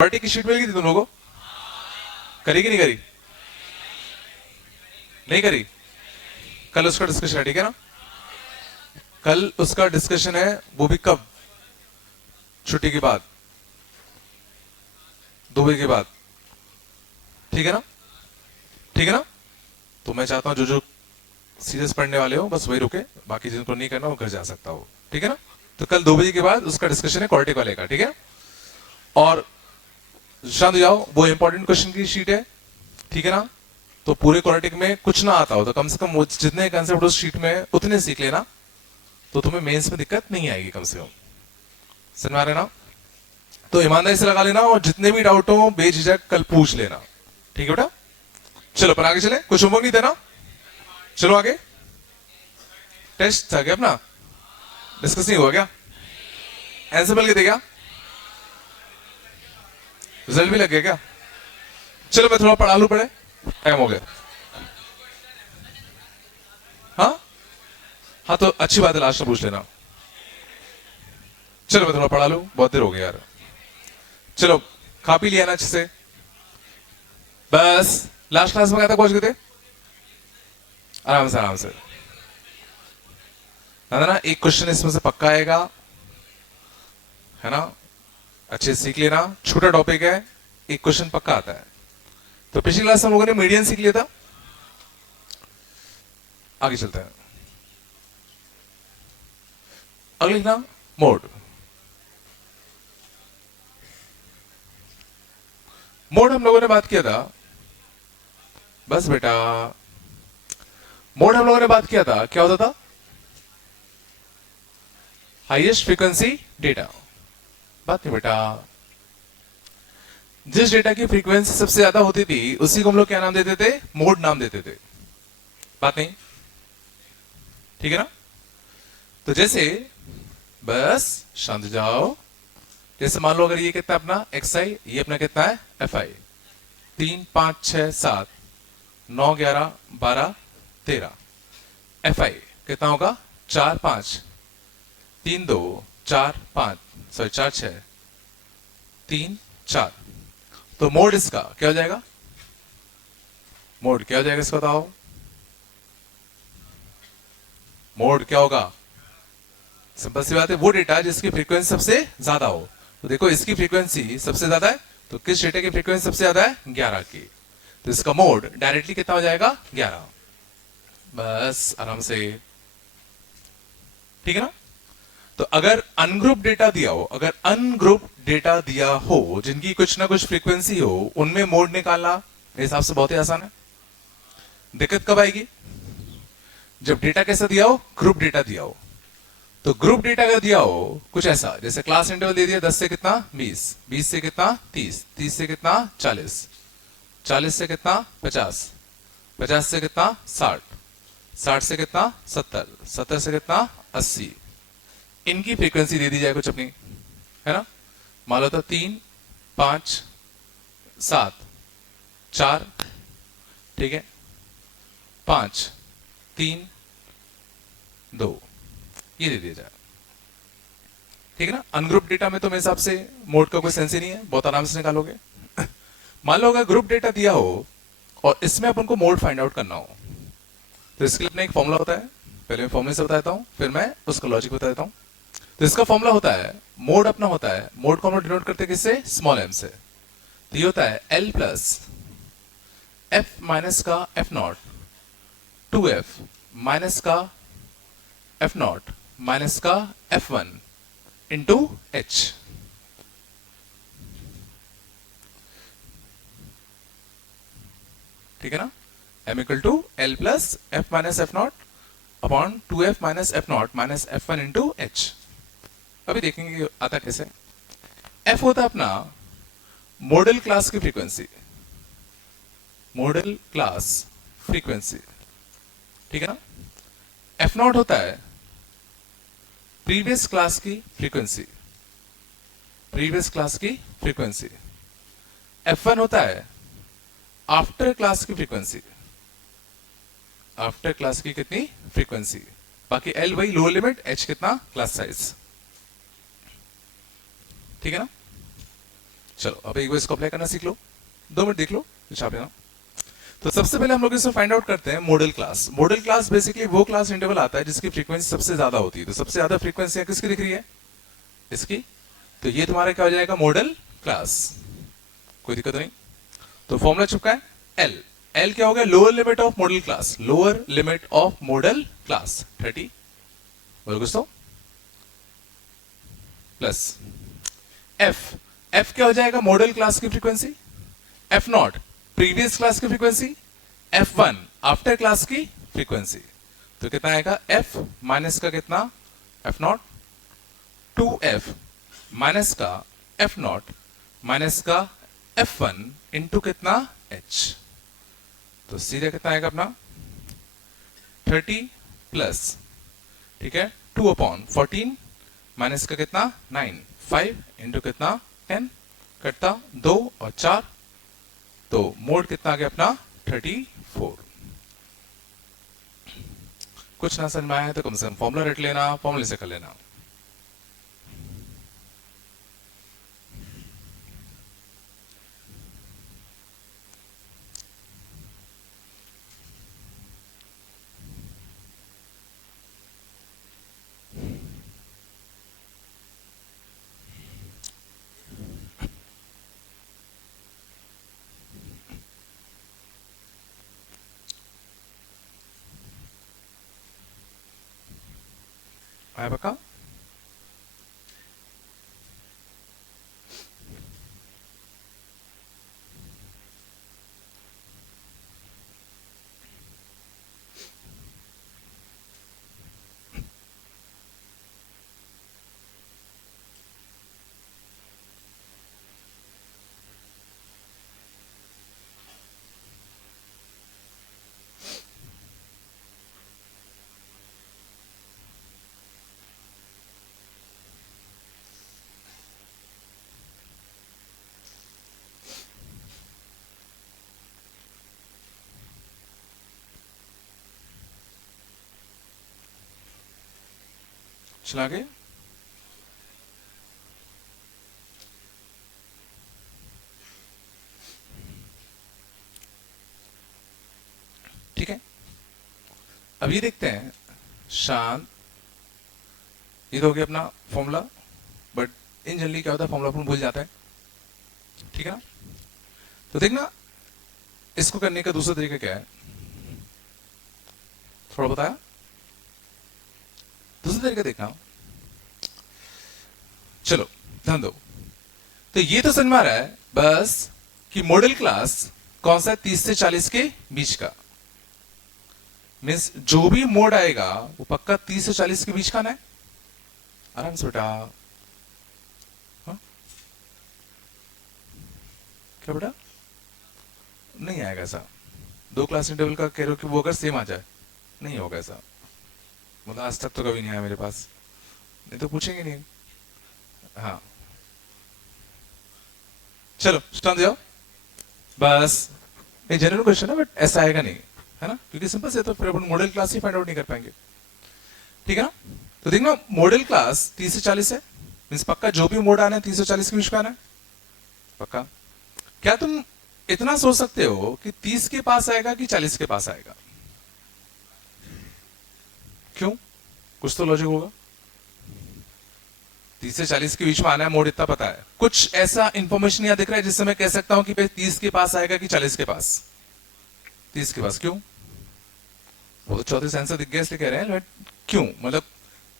Party की sheet मिल गई थी तुम लोगों को? करी कि नहीं करी? नहीं करी? कल उसका डिस्कशन है, ठीक है ना? कल उसका डिस्कशन है, वो भी कब? छुट्टी के बाद, 2 बजे के बाद, ठीक है ना? ठीक है ना? तो मैं चाहता हूं जो जो सीरियस पढ़ने वाले हो बस वही रुके, बाकी जिनको नहीं करना वो घर जा सकता हो, ठीक है ना? तो कल 2 बजे के बाद उसका डिस्कशन है क्वालिटी वाले का, ठीक है? और शांत हो जाओ, वो इंपॉर्टेंट क्वेश्चन की शीट है, ठीक है ना? तो पूरे क्वालिटी में कुछ ना आता हो तो कम से कम जितने कंसेप्ट उस शीट में उतने सीख लेना, तो तुम्हें मेंस में दिक्कत नहीं आएगी कम से कम। समझ में आ रहा है ना? तो ईमानदारी से लगा लेना और जितने भी डाउट हो बेझिझक कल पूछ लेना, ठीक है बेटा? चलो पर आगे चले, कुछ होमवर्क नहीं देना, चलो आगे। टेस्ट था क्या अपना? डिस्कस नहीं हुआ क्या? आंसर मिल गए थे क्या? रिजल्ट भी लग गया क्या? चलो मैं थोड़ा पढ़ा लू, पढ़े टाइम हो गया। हाँ हाँ, तो अच्छी बात है, लास्ट में पूछ लेना। चलो मैं थोड़ा पढ़ा लू, बहुत देर हो गया यार। चलो खा पी लिया ना अच्छे से? बस लास्ट क्लास में कहा था पहुंच गए थे? आराम से आराम से ना, एक क्वेश्चन इसमें से पक्का आएगा, है ना? अच्छे से सीख लेना, छोटा टॉपिक है, एक क्वेश्चन पक्का आता है। तो पिछली क्लास हम लोगों ने मीडियन सीख लिया था, आगे चलते हैं। अगले ना, मोड। मोड हम लोगों ने बात किया था, बस बेटा, मोड हम लोगों ने बात किया था, क्या होता था? Highest frequency data. बात नहीं बेटा, जिस डेटा की फ्रीक्वेंसी सबसे ज्यादा होती थी उसी को हम लोग क्या नाम देते थे? मोड नाम देते थे। बात नहीं, ठीक है ना? तो जैसे, बस शांत हो जाओ, जैसे मान लो अगर ये कितना अपना एक्स आई, ये अपना कितना है एफ आई, 3 5 6 7 9 11 12 13, एफ आई कितना होगा? 4 5 3 2 4 5, सॉरी 4 6 3 4। तो मोड इसका क्या हो जाएगा? मोड क्या हो जाएगा इसका बताओ? मोड क्या होगा? सिंपल सी बात है, वो डेटा जिसकी फ्रीक्वेंसी सबसे ज्यादा हो। तो देखो इसकी फ्रीक्वेंसी सबसे ज्यादा है, तो किस डेटा की फ्रीक्वेंसी सबसे ज्यादा है? 11 की। तो इसका मोड डायरेक्टली कितना हो जाएगा? 11। बस आराम से, ठीक है ना? तो अगर अनग्रुप डेटा दिया हो, अगर अनग्रुप डेटा दिया हो जिनकी कुछ ना कुछ फ्रीक्वेंसी हो, उनमें मोड निकालना मेरे हिसाब से बहुत ही आसान है। दिक्कत कब आएगी? जब डेटा कैसा दिया हो? ग्रुप डेटा दिया हो। तो ग्रुप डेटा अगर दिया हो कुछ ऐसा, जैसे क्लास इंटरवल दे दिया 10 से कितना 20, 20 से कितना 30, 30 से कितना 40, 40 से कितना 50, 50 से कितना 60, 60 से कितना 70, 70 से कितना 80। इनकी फ्रीक्वेंसी दे दी जाए कुछ अपनी, है ना? मान लो तो 3 5 7 4, ठीक है, 5 3 2, ये दे दिया जाए, ठीक है ना? अनग्रुप डेटा में तो मेरे हिसाब से मोड का कोई सेंस ही नहीं है, बहुत आराम से निकालोगे। मान लो अगर ग्रुप डेटा दिया हो और इसमें अपन को मोड फाइंड आउट करना हो, तो इसके लिए अपना एक फॉर्मूला होता है, पहले मैं फॉर्मूले से बताता हूं, फिर मैं उसका लॉजिक बता देता हूं। तो इसका फॉर्मूला होता है, मोड अपना होता है, मोड को हम डिनोट करते हैं किससे? स्मॉल एम से। तो ये होता है एल प्लस एफ माइनस का एफ नॉट, 2f माइनस का एफ नॉट माइनस का एफ वन इंटू एच। ठीक है ना? M equal to L plus F minus F nought upon 2f minus F not minus F one into H. अभी देखेंगे आता कैसे। एफ होता है अपना मॉडल क्लास की फ्रीक्वेंसी, मॉडल क्लास फ्रीक्वेंसी, ठीक है ना? एफ नॉट होता है प्रीवियस क्लास की फ्रीक्वेंसी, प्रीवियस क्लास की फ्रीक्वेंसी। एफ वन होता है आफ्टर क्लास की फ्रीक्वेंसी, आफ्टर क्लास की कितनी फ्रीक्वेंसी। बाकी एल वही लोअर लिमिट, एच कितना क्लास साइज, ठीक है ना? चलो अब एक बार इसको अप्लाई करना सीख लो, 2 मिनट देख लो, छाप लेना। तो सबसे पहले हम लोग इसमें फाइंड आउट करते हैं model class. Model class basically वो क्लास इंटरवल आता है जिसकी फ्रीक्वेंसी सबसे ज्यादा होती है। तो सबसे ज्यादा फ्रीक्वेंसी किसकी दिख रही है? इसकी। तो ये तुम्हारा क्या हो जाएगा? Model class. कोई दिक्कत नहीं। तो फॉर्मूला चुका है एल। एल क्या हो गया? Lower limit of model class. Lower limit of model class 30 बोलो कुछ तो प्लस एफ। एफ क्या हो जाएगा? मॉडल क्लास की frequency. F naught previous class की frequency. F one after class की फ्रीक्वेंसी। तो कितना आएगा? एफ माइनस का कितना? एफ नॉट 2f माइनस का एफ नॉट माइनस का एफ वन इंटू कितना? h। तो सीधे कितना आएगा अपना? 30 प्लस, ठीक है, 2/14 माइनस का कितना? 9। 5 इंटू कितना? 10 कटता 2 और 4। तो मोड कितना आ गया अपना? 34। कुछ ना समझ में आया है तो कम से कम फॉर्मूला रट लेना, फॉर्मूले से कर लेना। आया बका? चला गए? ठीक है, अब ये देखते हैं शांत। ये तो हो गया अपना फॉर्मूला, बट इन जनरली क्या होता है फॉर्मूला अपन भूल जाता है, ठीक है ना। तो देखना इसको करने का दूसरा तरीका क्या है, थोड़ा बताया। दूसरा तरीका देखना, चलो ध्यान दो। तो ये तो समझ में आ रहा है बस कि मॉडल क्लास कौन सा है? 30 से 40 के बीच का। मीन्स जो भी मोड आएगा वो पक्का 30 से 40 के बीच का ना है। आराम से बेटा। हाँ? क्या बेटा? नहीं आएगा ऐसा। 2 क्लास इंटरवल का कह रहे हो कि वो अगर सेम आ जाए, नहीं होगा ऐसा। मतलब आज तक तो कभी नहीं आया मेरे पास, नहीं तो पूछेंगे नहीं। हाँ चलो स्टार्ट जाओ बस। ये जनरल क्वेश्चन है बट ऐसा आएगा नहीं, है ना, क्योंकि सिंपल से तो फिर अपन मॉडल क्लास ही फाइंड आउट नहीं कर पाएंगे, ठीक है ना। तो देखना मॉडल क्लास 30 से 40 है, मींस पक्का जो भी मोड आना है 30 से 40 के बीच का आना है पक्का। क्या तुम इतना सोच सकते हो कि 30 के पास आएगा कि 40 के पास आएगा? क्यों? कुछ तो लॉजिक होगा। 30 से 40 के बीच में आना है मोड, इतना पता है। कुछ ऐसा इंफॉर्मेशन यहां दिख रहा है जिससे मैं कह सकता हूं कि 30 के पास आएगा कि 40 के पास? 30 के पास। क्यों? वो तो चौथे सेंसर दिख गया इसलिए कह रहे हैं, बट क्यों? मतलब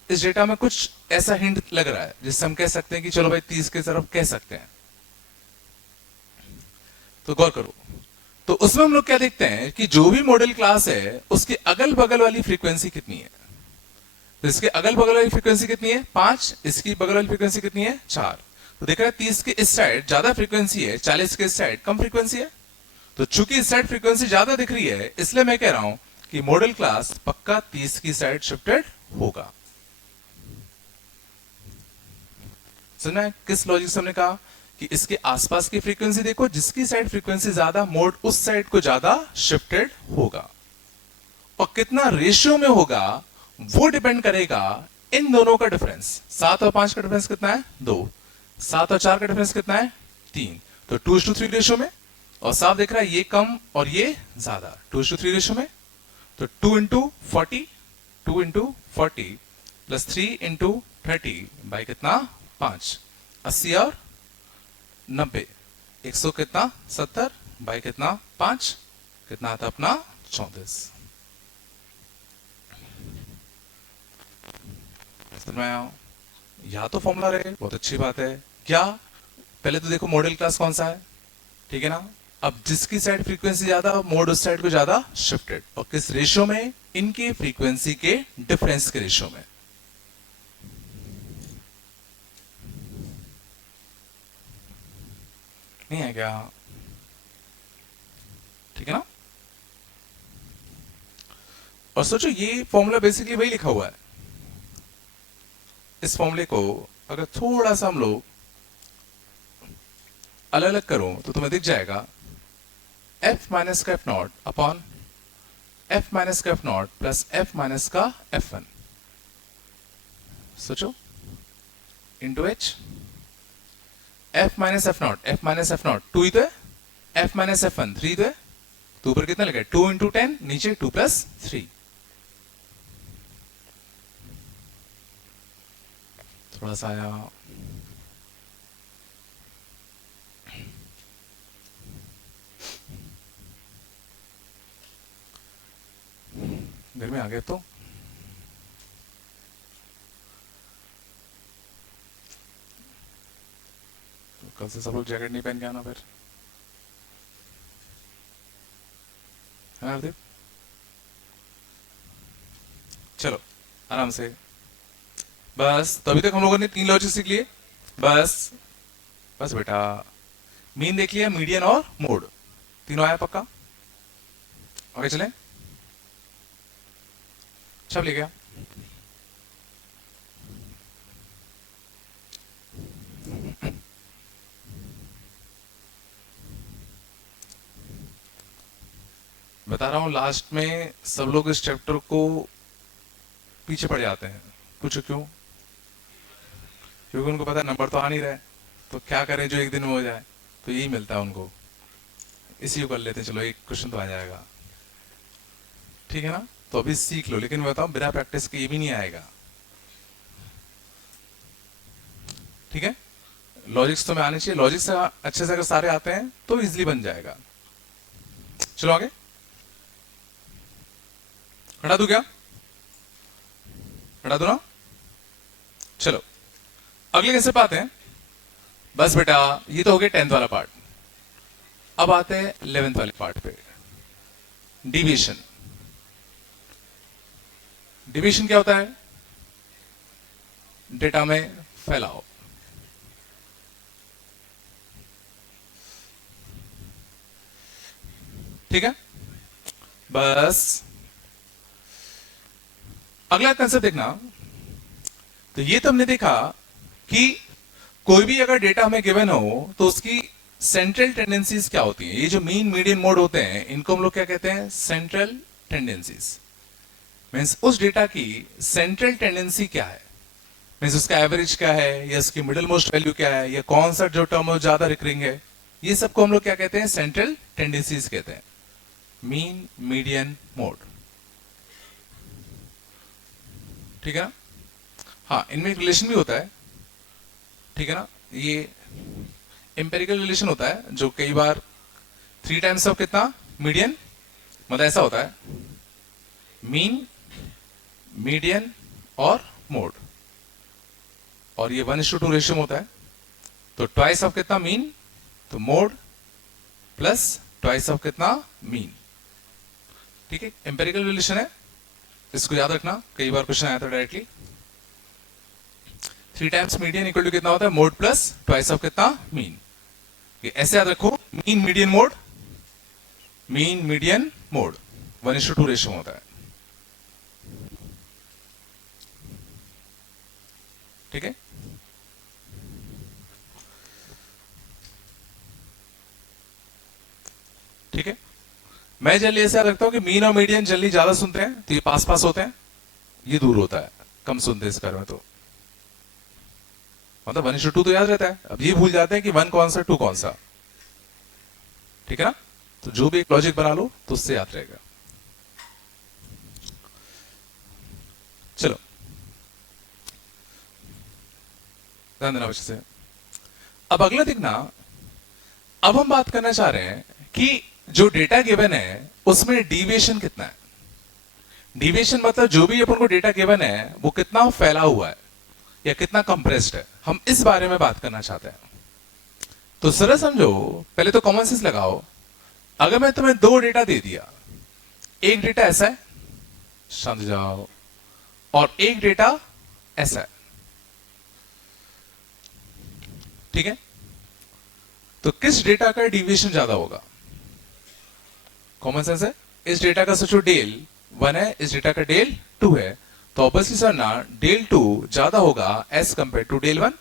इस डेटा में कुछ ऐसा हिंट लग रहा है जिससे हम कह सकते हैं कि चलो भाई 30 की तरफ कह सकते हैं। तो गौर करो, तो उसमें हम लोग क्या देखते हैं कि जो भी मॉडल क्लास है उसके अगल बगल वाली फ्रीक्वेंसी कितनी है। तो इसके अगल बगल वाली फ्रीक्वेंसी कितनी है? 5। इसकी बगल वाली फ्रीक्वेंसी कितनी है? 4। तो देख रहे हैं 30 के इस साइड ज्यादा फ्रीक्वेंसी है, 40 के इस साइड कम फ्रीक्वेंसी है। तो चूंकि इस साइड फ्रीक्वेंसी ज्यादा दिख रही है इसलिए मैं कह रहा हूं कि मॉडल क्लास पक्का 30 की साइड शिफ्टेड होगा। सुना है किस लॉजिक से हमने कहा कि इसके आसपास की फ्रीक्वेंसी देखो, जिसकी साइड फ्रीक्वेंसी ज्यादा मोड उस साइड को ज्यादा शिफ्टेड होगा। और कितना रेशियो में होगा वो डिपेंड करेगा इन दोनों का डिफरेंस। 7 और 5 का डिफरेंस कितना है? 2। 7 और 4 का डिफरेंस कितना है? 3, तो 2:3 रेशो में, और साफ देख रहा है ये कम और ये ज्यादा, 2:3 रेशो में, तो 2 into 40, 2 into 40 plus 3 into 30 by कितना 5, 80 और 90, 100 कितना 70 बाई कितना 5, कितना आता अपना 34। समझ में आया? या तो फॉर्मूला रहे, बहुत अच्छी बात है। क्या पहले तो देखो मॉडल क्लास कौन सा है, ठीक है ना। अब जिसकी साइड फ्रीक्वेंसी ज्यादा, मोड उस साइड को ज्यादा शिफ्टेड, और किस रेशियो में, इनके फ्रीक्वेंसी के डिफरेंस के रेशियो में। नहीं है क्या? ठीक है ना। और सोचो ये फॉर्मूला बेसिकली वही लिखा हुआ है। इस फॉर्मूले को अगर थोड़ा सा हम लोग अलग अलग करो तो तुम्हें दिख जाएगा f माइनस का f0 अपॉन f माइनस का f0 प्लस f माइनस का f1, सोचो, into h, f minus f0 2 ही तो है, f माइनस f1 3 तो है, तो ऊपर कितना लिखा है 2 इंटू 10, नीचे 2 प्लस 3। थोड़ा सा आया, घर में आ गए तो कल से सब लोग जैकेट नहीं पहन के आना फिर, है ना हरदीप? चलो आराम से, बस तो अभी तक हम लोगों ने 3 लॉजिक सीख लिए। बस बस बेटा, मीन देख लिया, मीडियन और मोड, तीनों आया पक्का? आगे चलें, सब ले गया। बता रहा हूं, लास्ट में सब लोग इस चैप्टर को पीछे पड़ जाते हैं। पूछो क्यों? क्योंकि उनको पता है नंबर तो आ नहीं रहा है, तो क्या करें जो एक दिन में हो जाए, तो यही मिलता है उनको, इसी को कर लेते हैं, चलो एक क्वेश्चन तो आ जाएगा, ठीक है ना। तो अभी सीख लो, लेकिन मैं बताऊं बिना प्रैक्टिस के ये भी नहीं आएगा, ठीक है। लॉजिक्स तो में आने चाहिए, लॉजिक से अच्छे से अगर सारे आते हैं तो इजिली बन जाएगा। चलो आगे, हटा दूं क्या? हटा दो ना। चलो अगले कैसे पाते हैं। बस बेटा ये तो हो गया 10th वाला पार्ट, अब आते हैं 11th वाले पार्ट पे, डिवीजन। डिवीजन क्या होता है? डेटा में फैलाओ। ठीक है, बस अगला कंसेप्ट देखना। तो ये तो हमने देखा कि कोई भी अगर डेटा हमें गिवन हो तो उसकी सेंट्रल टेंडेंसीज क्या होती हैं। ये जो मीन मीडियन मोड होते हैं इनको हम लोग क्या कहते हैं? Central tendencies. मीन्स उस डेटा की सेंट्रल टेंडेंसी क्या है, मीन्स उसका एवरेज क्या है, या उसकी मिडिल मोस्ट वैल्यू क्या है, या कौन सा जो टर्म ज्यादा रिकरिंग है, ये सबको हम लोग क्या कहते हैं? सेंट्रल टेंडेंसीज कहते हैं, मीन मीडियन मोड। ठीक है ना। हाँ, इनमें एक रिलेशन भी होता है, ठीक है ना। ये एम्पेरिकल रिलेशन होता है जो कई बार 3 टाइम्स ऑफ कितना मीडियन, मतलब ऐसा होता है मीन मीडियन और मोड, और ये 1:2 रेशियो में होता है। तो ट्वाइस ऑफ कितना मीन, तो मोड प्लस ट्वाइस ऑफ कितना मीन। ठीक है, एम्पेरिकल रिलेशन है, इसको याद रखना, कई बार क्वेश्चन आया था directly. 3 times median equal to कितना होता है? मोड प्लस ट्वाइस ऑफ कितना मीन। ये ऐसे याद रखो, mean median mode, mean median mode 1:2 ratio होता है। ठीक है, ठीक है। मैं जल्दी ऐसे याद रखता हूं कि मीन और मीडियन जल्दी ज्यादा सुनते हैं तो ये पास पास होते हैं, ये दूर होता है, कम सुनते हैं इस बारे में। तो मतलब 1:2 तो याद रहता है, अब ये भूल जाते हैं कि 1 कौन सा 2 कौन सा। ठीक है ना? तो जो भी एक लॉजिक बना लो तो उससे याद रहेगा। चलो ध्यान देना बच्चे से। अब अगला देखना, अब हम बात करना चाह रहे हैं कि जो डेटा गिवन है उसमें डिविएशन कितना है। डिविएशन मतलब जो भी अपन को डेटा गिवन है वो कितना फैला हुआ है या कितना कंप्रेस्ड है, हम इस बारे में बात करना चाहते हैं। तो सरल समझो, पहले तो कॉमन सेंस लगाओ। अगर मैं तुम्हें 2 डेटा दे दिया, एक डेटा ऐसा है, शांत जाओ, और एक डेटा ऐसा है, ठीक है, तो किस डेटा का डिविएशन ज्यादा होगा? कॉमन सेंस है, इस डेटा का सोचो डेल 1 है, इस डेटा का डेल 2 है, तो ऑब्वियसली सर ना डेल 2 ज्यादा होगा एज कंपेयर टू डेल 1,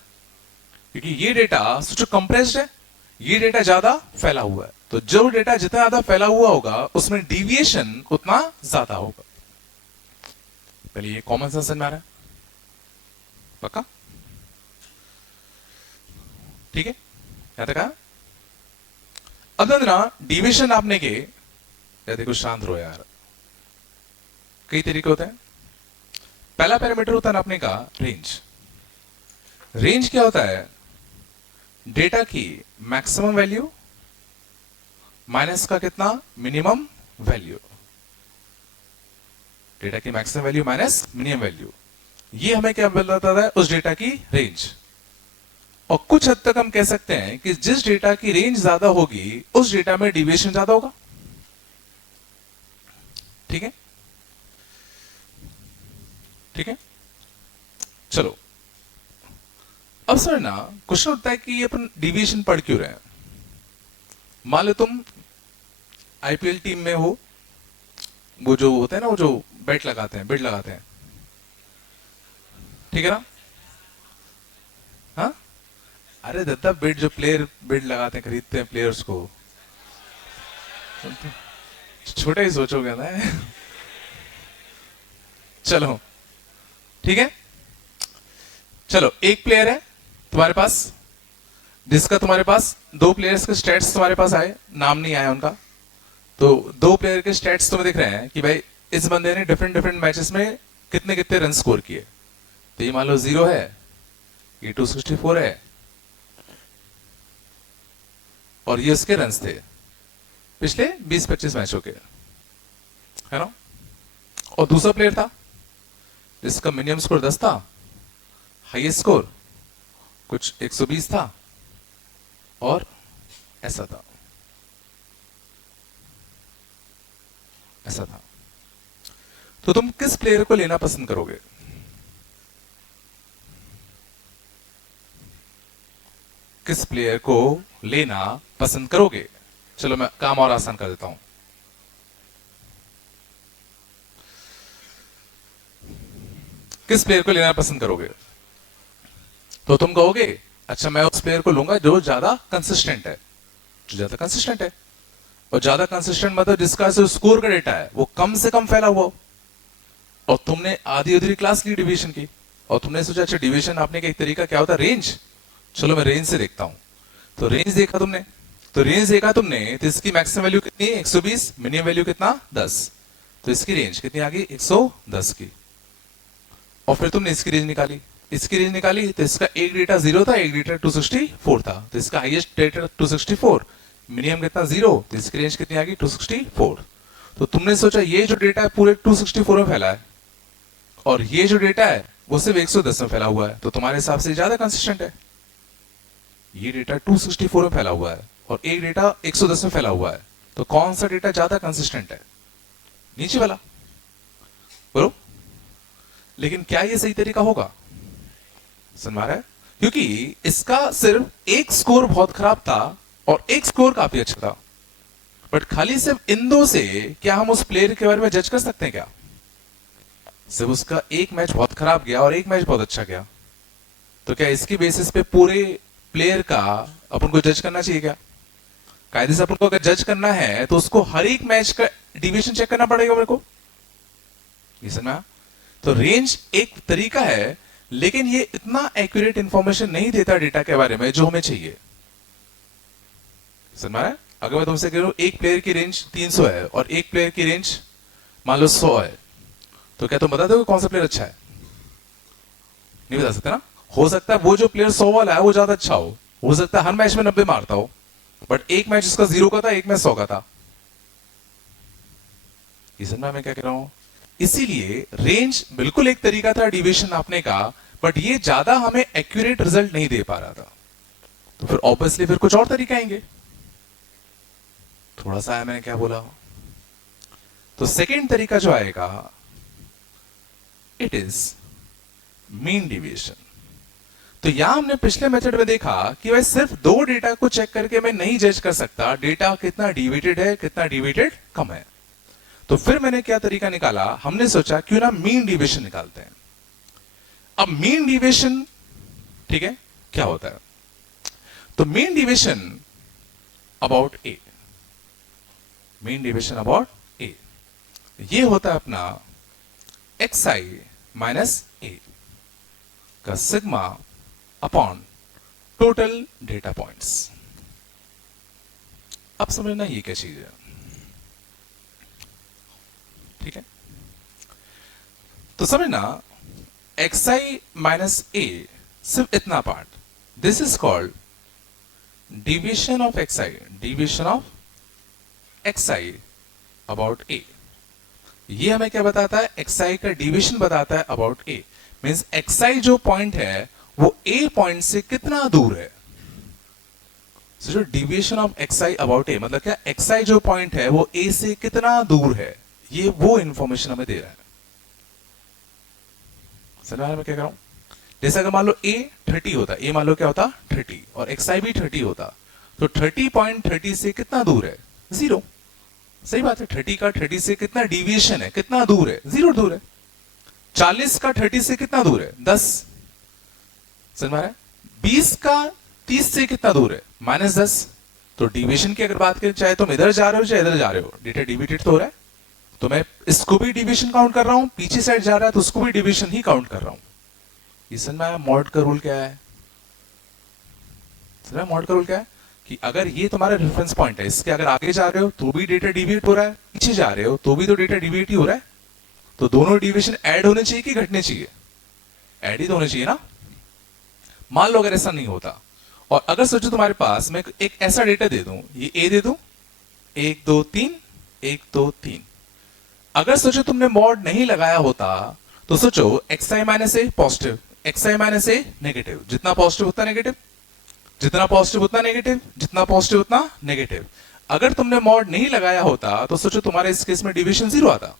क्योंकि ये डेटा सोचो कंप्रेस्ड है, ये डेटा ज्यादा फैला हुआ है, तो जो डेटा जितना ज्यादा फैला हुआ होगा उसमें डिविएशन उतना ज्यादा होगा। पहले ये कॉमन सेंस में आ रहा है, पक्का? ठीक है, याद रखा। अब ना डिविएशन नापने के, या देखो शांत रहो यार, कई तरीके होते हैं। पहला पैरामीटर होता है नापने का रेंज। रेंज क्या होता है? डेटा की मैक्सिमम वैल्यू माइनस का कितना मिनिमम वैल्यू। डेटा की maximum value minus minimum value, ये हमें क्या बताता है? उस डेटा की रेंज। और कुछ हद तक हम कह सकते हैं कि जिस डेटा की रेंज ज्यादा होगी उस डेटा में डिविएशन ज्यादा होगा। ठीक है, ठीक है। चलो अब सर ना क्वेश्चन उठता है कि अपन डिविएशन पढ़ क्यों रहे हैं। मान लो तुम आईपीएल टीम में हो, वो जो होते हैं ना, वो जो बेट लगाते हैं, बिड लगाते हैं, ठीक है ना? हाँ, अरे दत्ता, बिड जो प्लेयर बिड लगाते हैं, खरीदते हैं प्लेयर्स को, छोटा ही सोचोगे ना। चलो ठीक है, चलो एक प्लेयर है तुम्हारे पास, जिसका तुम्हारे पास 2 प्लेयर्स के स्टैट्स तुम्हारे पास आए, नाम नहीं आया उनका, तो 2 प्लेयर के स्टैट्स तुम्हें दिख रहे हैं कि भाई इस बंदे ने डिफरेंट डिफरेंट मैचेस में कितने कितने रन स्कोर किए। तो ये मान लो 0 है, ये 264 है, और ये उसके रन थे पिछले 20-25 मैचों के, है ना? और दूसरा प्लेयर था जिसका मिनिमम स्कोर 10 था, हाईएस्ट स्कोर कुछ 120 था, और ऐसा था, ऐसा था। तो तुम किस प्लेयर को लेना पसंद करोगे? किस प्लेयर को लेना पसंद करोगे? चलो मैं काम और आसान कर देता हूं। किस प्लेयर को लेना पसंद करोगे? तो तुम कहोगे अच्छा मैं उस प्लेयर को लूंगा जो ज्यादा कंसिस्टेंट है, जो ज्यादा कंसिस्टेंट है। और ज्यादा कंसिस्टेंट मतलब जिसका जो स्कोर का डेटा है वो कम से कम फैला हुआ हो। और तुमने आधी अधूरी क्लास ली डिवीजन की, और तुमने सोचा अच्छा डिवीजन आपने का एक तरीका क्या होता है? रेंज। चलो मैं रेंज से देखता हूं। तो रेंज देखा तुमने, तो रेंज देखा तुमने, तो इसकी मैक्सिमम वैल्यू कितनी है? 120, मिनिमम वैल्यू कितना? 10। तो इसकी रेंज कितनी आ गई? 110 की। और फिर तुमने इसकी रेंज निकाली, इसकी रेंज निकाली, तो इसका एक डेटा 0 था, एक डेटा 264 था, तो इसका हाईएस्ट डेटा 264, मिनिमम कितना? 0, तो इसकी रेंज कितनी आ गई? 264। तो तुमने सोचा ये जो डेटा है पूरे 264 में फैला है, और ये जो डेटा है वो सिर्फ 110 में फैला हुआ है, तो तुम्हारे हिसाब से ज्यादा कंसिस्टेंट है। ये डेटा 264 में फैला हुआ है और एक डेटा 110 में फैला हुआ है, तो कौन सा डेटा ज्यादा कंसिस्टेंट है? नीचे वाला, बोलो। लेकिन क्या ये सही तरीका होगा? समझ में आ रहा है? क्योंकि इसका सिर्फ एक स्कोर बहुत खराब था और एक स्कोर काफी अच्छा था, बट खाली सिर्फ इन दो से क्या हम उस प्लेयर के बारे में जज कर सकते हैं क्या? सिर्फ उसका एक मैच बहुत खराब गया और एक मैच बहुत अच्छा गया, तो क्या इसकी बेसिस पे पूरे प्लेयर का अपन को जज करना चाहिए क्या? कायदे से अपन को अगर जज करना है तो उसको हर एक मैच का डिवीजन चेक करना पड़ेगा मेरे को। ये समझ में आया? तो रेंज एक तरीका है लेकिन ये इतना एक्यूरेट इंफॉर्मेशन नहीं देता डेटा के बारे में जो हमें चाहिए। समझ में आया? अगर मैं तुमसे कह रहा हूं एक प्लेयर की रेंज 300 है और एक प्लेयर की रेंज मान लो 100 है, तो क्या तुम बता दोगे कौन सा प्लेयर अच्छा है? नहीं बता सकते ना। हो सकता है वो जो प्लेयर 100 वाला है वो ज्यादा अच्छा हो सकता है हर मैच में 90 मारता हो, बट एक मैच उसका 0 का था, एक मैच 100 का था। ये समझना मैं क्या कह रहा हूं? इसीलिए रेंज बिल्कुल एक तरीका था डिविएशन नापने का, बट ये ज्यादा हमें एक्यूरेट रिजल्ट नहीं दे पा रहा था। तो फिर ऑब्वियसली फिर कुछ और तरीके आएंगे। थोड़ा सा है मैंने क्या बोला। तो सेकेंड तरीका जो आएगा, इट इज मीन डिविएशन। तो यहां हमने पिछले मेथड में देखा कि भाई सिर्फ दो डेटा को चेक करके मैं नहीं जज कर सकता डेटा कितना डिविएटेड है, कितना डिविएटेड कम है। तो फिर मैंने क्या तरीका निकाला, हमने सोचा क्यों ना मीन डिविएशन निकालते हैं। अब मीन डिविएशन, ठीक है, क्या होता है? तो mean deviation about A, mean deviation about A, ये होता है अपना xi माइनस ए का sigma upon total data points. अब समझना ये क्या चीज है, ठीक है? तो समझना xi माइनस ए सिर्फ इतना पार्ट, this is called deviation of xi, deviation of xi about A. ये हमें क्या बताता है? xi का डिविएशन बताता है अबाउट ए। मींस xi जो पॉइंट है वो a पॉइंट से कितना दूर है। so, जो deviation of xi about a मतलब क्या, xi जो पॉइंट है वो a से कितना दूर है, ये वो इंफॉर्मेशन हमें दे रहा है। समझ में क्या कर रहा हूं? जैसे अगर मान लो a 30 होता, a मान लो क्या होता 30 और xi भी 30 होता, तो 30.30 से कितना दूर है? 0। सही बात है, 30 का 30 से कितना डिविएशन है, कितना दूर है? 0 दूर है। 40 का 30 से कितना दूर है? 10। समझ में आ रहा है? 20 का 30 से कितना दूर है? -10। तो डिविएशन की अगर बात करें, चाहे तुम इधर जा रहे हो चाहे इधर जा रहे हो, डेटा डिविएटेड तो हो रहा है। तो मैं इसको भी डिविएशन काउंट कर रहा हूं, पीछे साइड जा रहा है तो उसको भी डिविएशन ही काउंट कर रहा हूं। ये समझ में आया मॉड का रूल क्या है? समझ में मॉड का रूल क्या है? कि अगर ये तुम्हारा रेफरेंस पॉइंट है, इसके अगर आगे जा रहे हो तो भी डेटा डिविएट हो रहा है, पीछे जा रहे हो तो भी तो डेटा डिविएट ही हो रहा है। तो दोनों डिविएशन ऐड होने चाहिए कि घटने चाहिए? ऐड ही तो होने चाहिए ना। मान लो अगर ऐसा नहीं होता, और अगर सोचो तुम्हारे पास मैं एक ऐसा डेटा दे दूं, ये ए दे दूं 1 2 3 1 2 3, अगर सोचो तुमने मॉड नहीं लगाया होता तो सोचो xi माइनस ए पॉजिटिव, xi माइनस ए नेगेटिव, जितना पॉजिटिव उतना नेगेटिव, जितना पॉजिटिव उतना नेगेटिव, जितना पॉजिटिव उतना नेगेटिव। अगर तुमने मॉड नहीं लगाया होता तो सोचो तुम्हारे इस केस में डिविएशन 0 आता,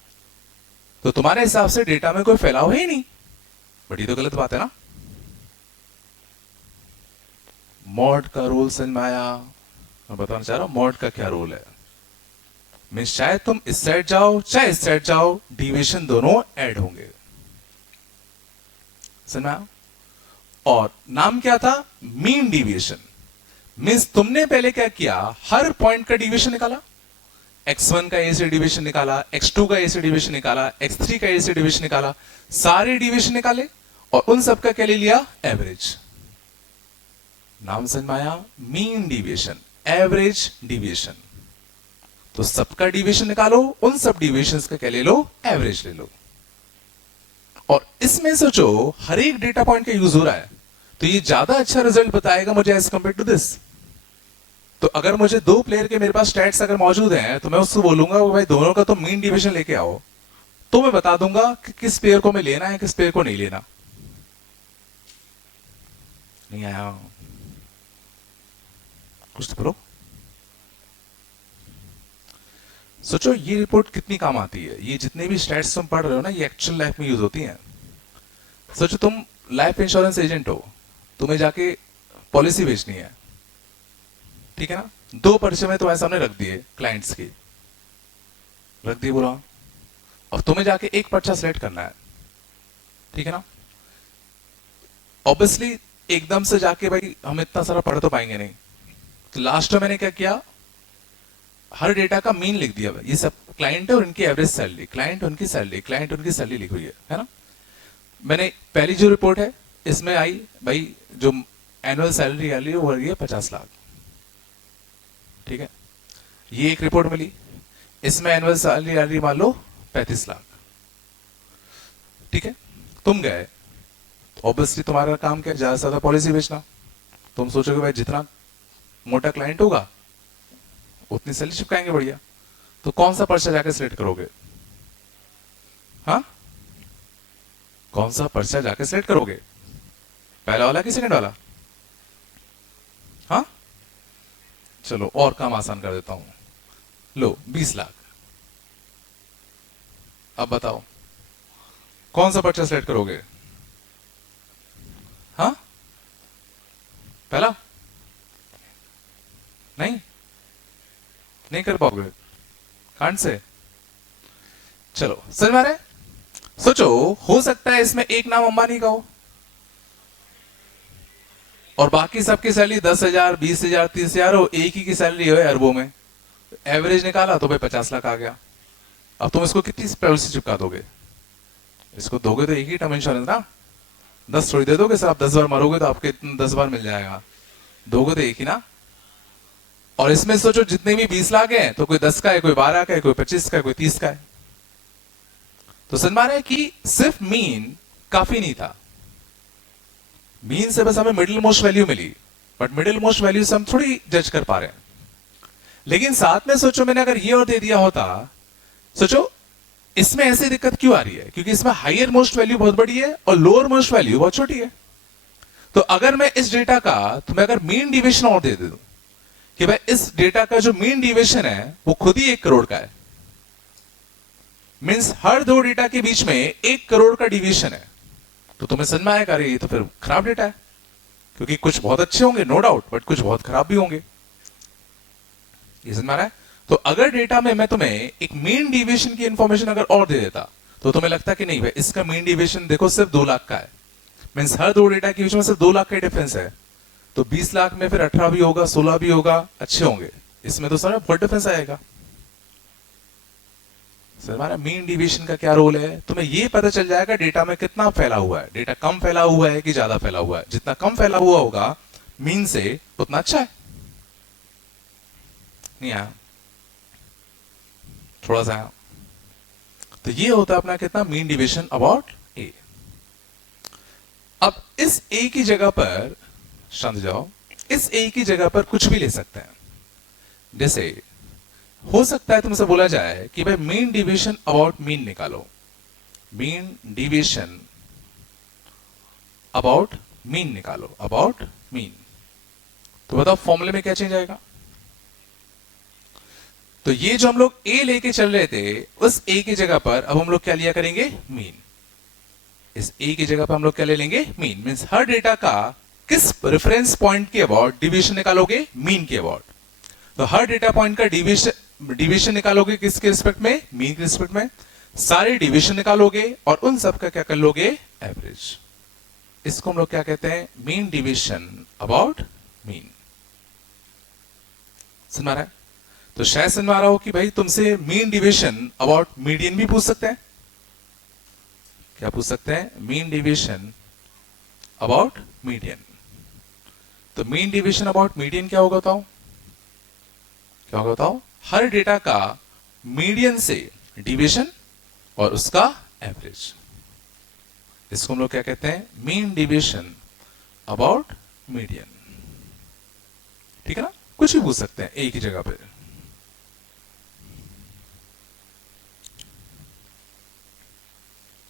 तो तुम्हारे हिसाब से डेटा में कोई फैलाव है ही नहीं। बट ये तो गलत बात है ना। मॉड का रूल समझ में आया? मैं बताना चाह रहा हूं मॉड का क्या रूल है। मैं शायद तुम इस साइड जाओ चाहे इस साइड जाओ, डिविएशन दोनों ऐड होंगे। सुना? और नाम क्या था? Mean deviation. मींस तुमने पहले क्या किया, हर पॉइंट का डिविएशन निकाला, x1 का ए से डिविएशन निकाला, x2 का ए से डिविएशन निकाला, x3 का ए से डिविएशन निकाला, सारे डिविएशन निकाले और उन सब का क्या ले लिया? एवरेज। नाम समझ में आया? Mean deviation, average deviation. तो सबका डिविएशन निकालो, उन सब डिविएशंस का क्या ले लो? एवरेज ले लो। और इसमें सोचो हर एक डेटा पॉइंट का यूज हो रहा है, तो ये ज्यादा अच्छा रिजल्ट बताएगा मुझे एज कंपेयर टू दिस। तो अगर मुझे दो प्लेयर के मेरे पास स्टैट्स अगर मौजूद हैं तो मैं उससे बोलूंगा भाई दोनों का तो मीन डिविएशन लेके आओ, तो मैं बता दूंगा कि किस प्लेयर को मैं लेना है, किस प्लेयर को नहीं लेना। नहीं आया? कुछ तो करो। सोचो ये रिपोर्ट कितनी काम आती है। ये जितने भी स्टैट्स तुम पढ़ रहे हो ना, ये एक्चुअल लाइफ में यूज होती हैं। सोचो तुम लाइफ इंश्योरेंस एजेंट हो, तुम्हें जाके पॉलिसी बेचनी है, ठीक है ना? 2 पर्चे में तुम्हारे सामने रख दिए, क्लाइंट्स की रख दिए, बोला अब तुम्हें जाके एक पर्चा सिलेक्ट करना है, ठीक है ना? ऑब्वियसली एकदम से जाके भाई हम इतना सारा पढ़ तो पाएंगे नहीं, तो लास्ट में मैंने क्या किया, हर डेटा का मीन लिख दिया। ये सब क्लाइंट है और इनकी एवरेज सैलरी, क्लाइंट उनकी सैलरी, क्लाइंट उनकी सैलरी लिखी हुई है ना? मैंने पहली जो रिपोर्ट है इसमें आई भाई जो एनुअल सैलरी आ रही है वो आ रही है 50 लाख। ठीक है, ये एक रिपोर्ट मिली, इसमें एनुअल सैलरी आ रही मान लो 35 लाख। ठीक है, तुम गए, ऑब्वियसली तुम्हारा काम क्या है, ज्यादा से ज्यादा पॉलिसी बेचना। तुम सोचोगे भाई जितना मोटा क्लाइंट होगा उतनी सैलरी चिपकाएंगे बढ़िया। तो कौन सा पर्चा जाके सिलेक्ट करोगे? हाँ, कौन सा पर्चा जाके सिलेक्ट करोगे, पहला वाला कि सेकंड वाला? हाँ, चलो और काम आसान कर देता हूं, लो 20 लाख। अब बताओ कौन सा पर्चा सिलेक्ट करोगे? हाँ, पहला? नहीं, नहीं कर पाओगे, कांट से। चलो समझ में आ रहा है? सोचो, हो सकता है इसमें एक नाम अंबानी का हो और बाकी सबकी सैलरी 10,000, 20,000, 30,000 हो, एक ही की सैलरी हो अरबों में। एवरेज निकाला तो भाई 50 लाख आ गया। अब तुम इसको कितनी पॉलिसी चिपका दोगे? इसको दोगे तो एक ही टर्म इंश्योरेंस ना, 10 थोड़ी दे दोगे सर, आप 10 बार मरोगे तो आपके 10 बार मिल जाएगा, दोगे तो एक ही ना। और इसमें सोचो जितने भी 20 लाख हैं तो कोई 10 का है, कोई 12 का है, कोई 25 का है, कोई 30 का है। तो समझ में आ रहा है कि सिर्फ मीन काफी नहीं था, मीन से बस हमें मिडिल मोस्ट वैल्यू मिली, बट मिडिल मोस्ट वैल्यू से हम थोड़ी जज कर पा रहे हैं। लेकिन साथ में सोचो मैंने अगर ये और दे दिया होता, सोचो इसमें ऐसी दिक्कत क्यों आ रही है, क्योंकि इसमें हायर मोस्ट वैल्यू बहुत बड़ी है और लोअर मोस्ट वैल्यू बहुत छोटी है। तो अगर मैं इस डेटा का तुम्हें अगर मीन डिविएशन और दे दूं कि भाई इस डेटा का जो मीन डिविएशन है वो खुद ही 1 करोड़ का है, मींस हर दो डेटा के बीच में 1 करोड़ का डिविएशन है, तो तुम्हें समझ में आएगा ये तो फिर खराब डेटा है, क्योंकि कुछ बहुत अच्छे होंगे नो डाउट, बट कुछ बहुत खराब भी होंगे। ये समझ में आ रहा है? तो अगर डेटा में मैं तुम्हें एक मीन डिविएशन की इंफॉर्मेशन अगर और दे देता तो तुम्हें लगता कि नहीं भाई इसका मीन डिविएशन देखो सिर्फ 2 लाख का है, मींस हर दो डेटा के बीच में सिर्फ 2 लाख का डिफरेंस है, तो 20 लाख में फिर 18 भी होगा, 16 भी होगा, अच्छे होंगे, इसमें तो सारा बहुत डिफरेंस आएगा। सर हमारा मीन डिविएशन का क्या रोल है, तुम्हें ये पता चल जाएगा डेटा में कितना फैला हुआ है, डेटा कम फैला हुआ है कि ज्यादा फैला हुआ है। जितना कम फैला हुआ होगा मीन से उतना अच्छा है। नहीं आया, थोड़ा सा आया। तो ये होता है अपना कितना मीन डिविएशन अबाउट ए। अब इस ए की जगह पर शांत जाओ, इस ए की जगह पर कुछ भी ले सकते हैं। जैसे हो सकता है तुमसे बोला जाए कि भाई मीन डिविएशन अबाउट मीन निकालो, मीन डिविएशन अबाउट मीन निकालो, अबाउट मीन। तो बताओ फॉर्मूले में क्या चेंज आएगा? तो ये जो हम लोग ए लेके चल रहे थे उस ए की जगह पर अब हम लोग क्या लिया करेंगे? मीन। इस ए की जगह पर हम लोग क्या ले लेंगे? मीन। मींस हर डेटा का किस रेफरेंस पॉइंट के अबाउट डिविएशन निकालोगे? मीन के अबाउट। तो हर डेटा पॉइंट का डिविएशन निकालोगे किसके रिस्पेक्ट में? मीन के रिस्पेक्ट में। सारे डिविएशन निकालोगे और उन सब का क्या कर लोगे? एवरेज। इसको हम लोग क्या कहते हैं? Mean deviation about mean. समझ में आ रहा है? तो शायद समझ में आ रहा हो कि भाई तुमसे मीन डिविएशन अबाउट मीडियन भी पूछ सकते हैं। क्या पूछ सकते हैं? Mean deviation about median. तो मीन डिविएशन अबाउट मीडियन क्या होगा बताओ? क्या होगा बताओ? हर डेटा का मीडियन से डिविएशन और उसका एवरेज। इसको हम लोग क्या कहते हैं? Mean deviation about median. ठीक है ना? कुछ भी पूछ सकते हैं एक ही जगह पे।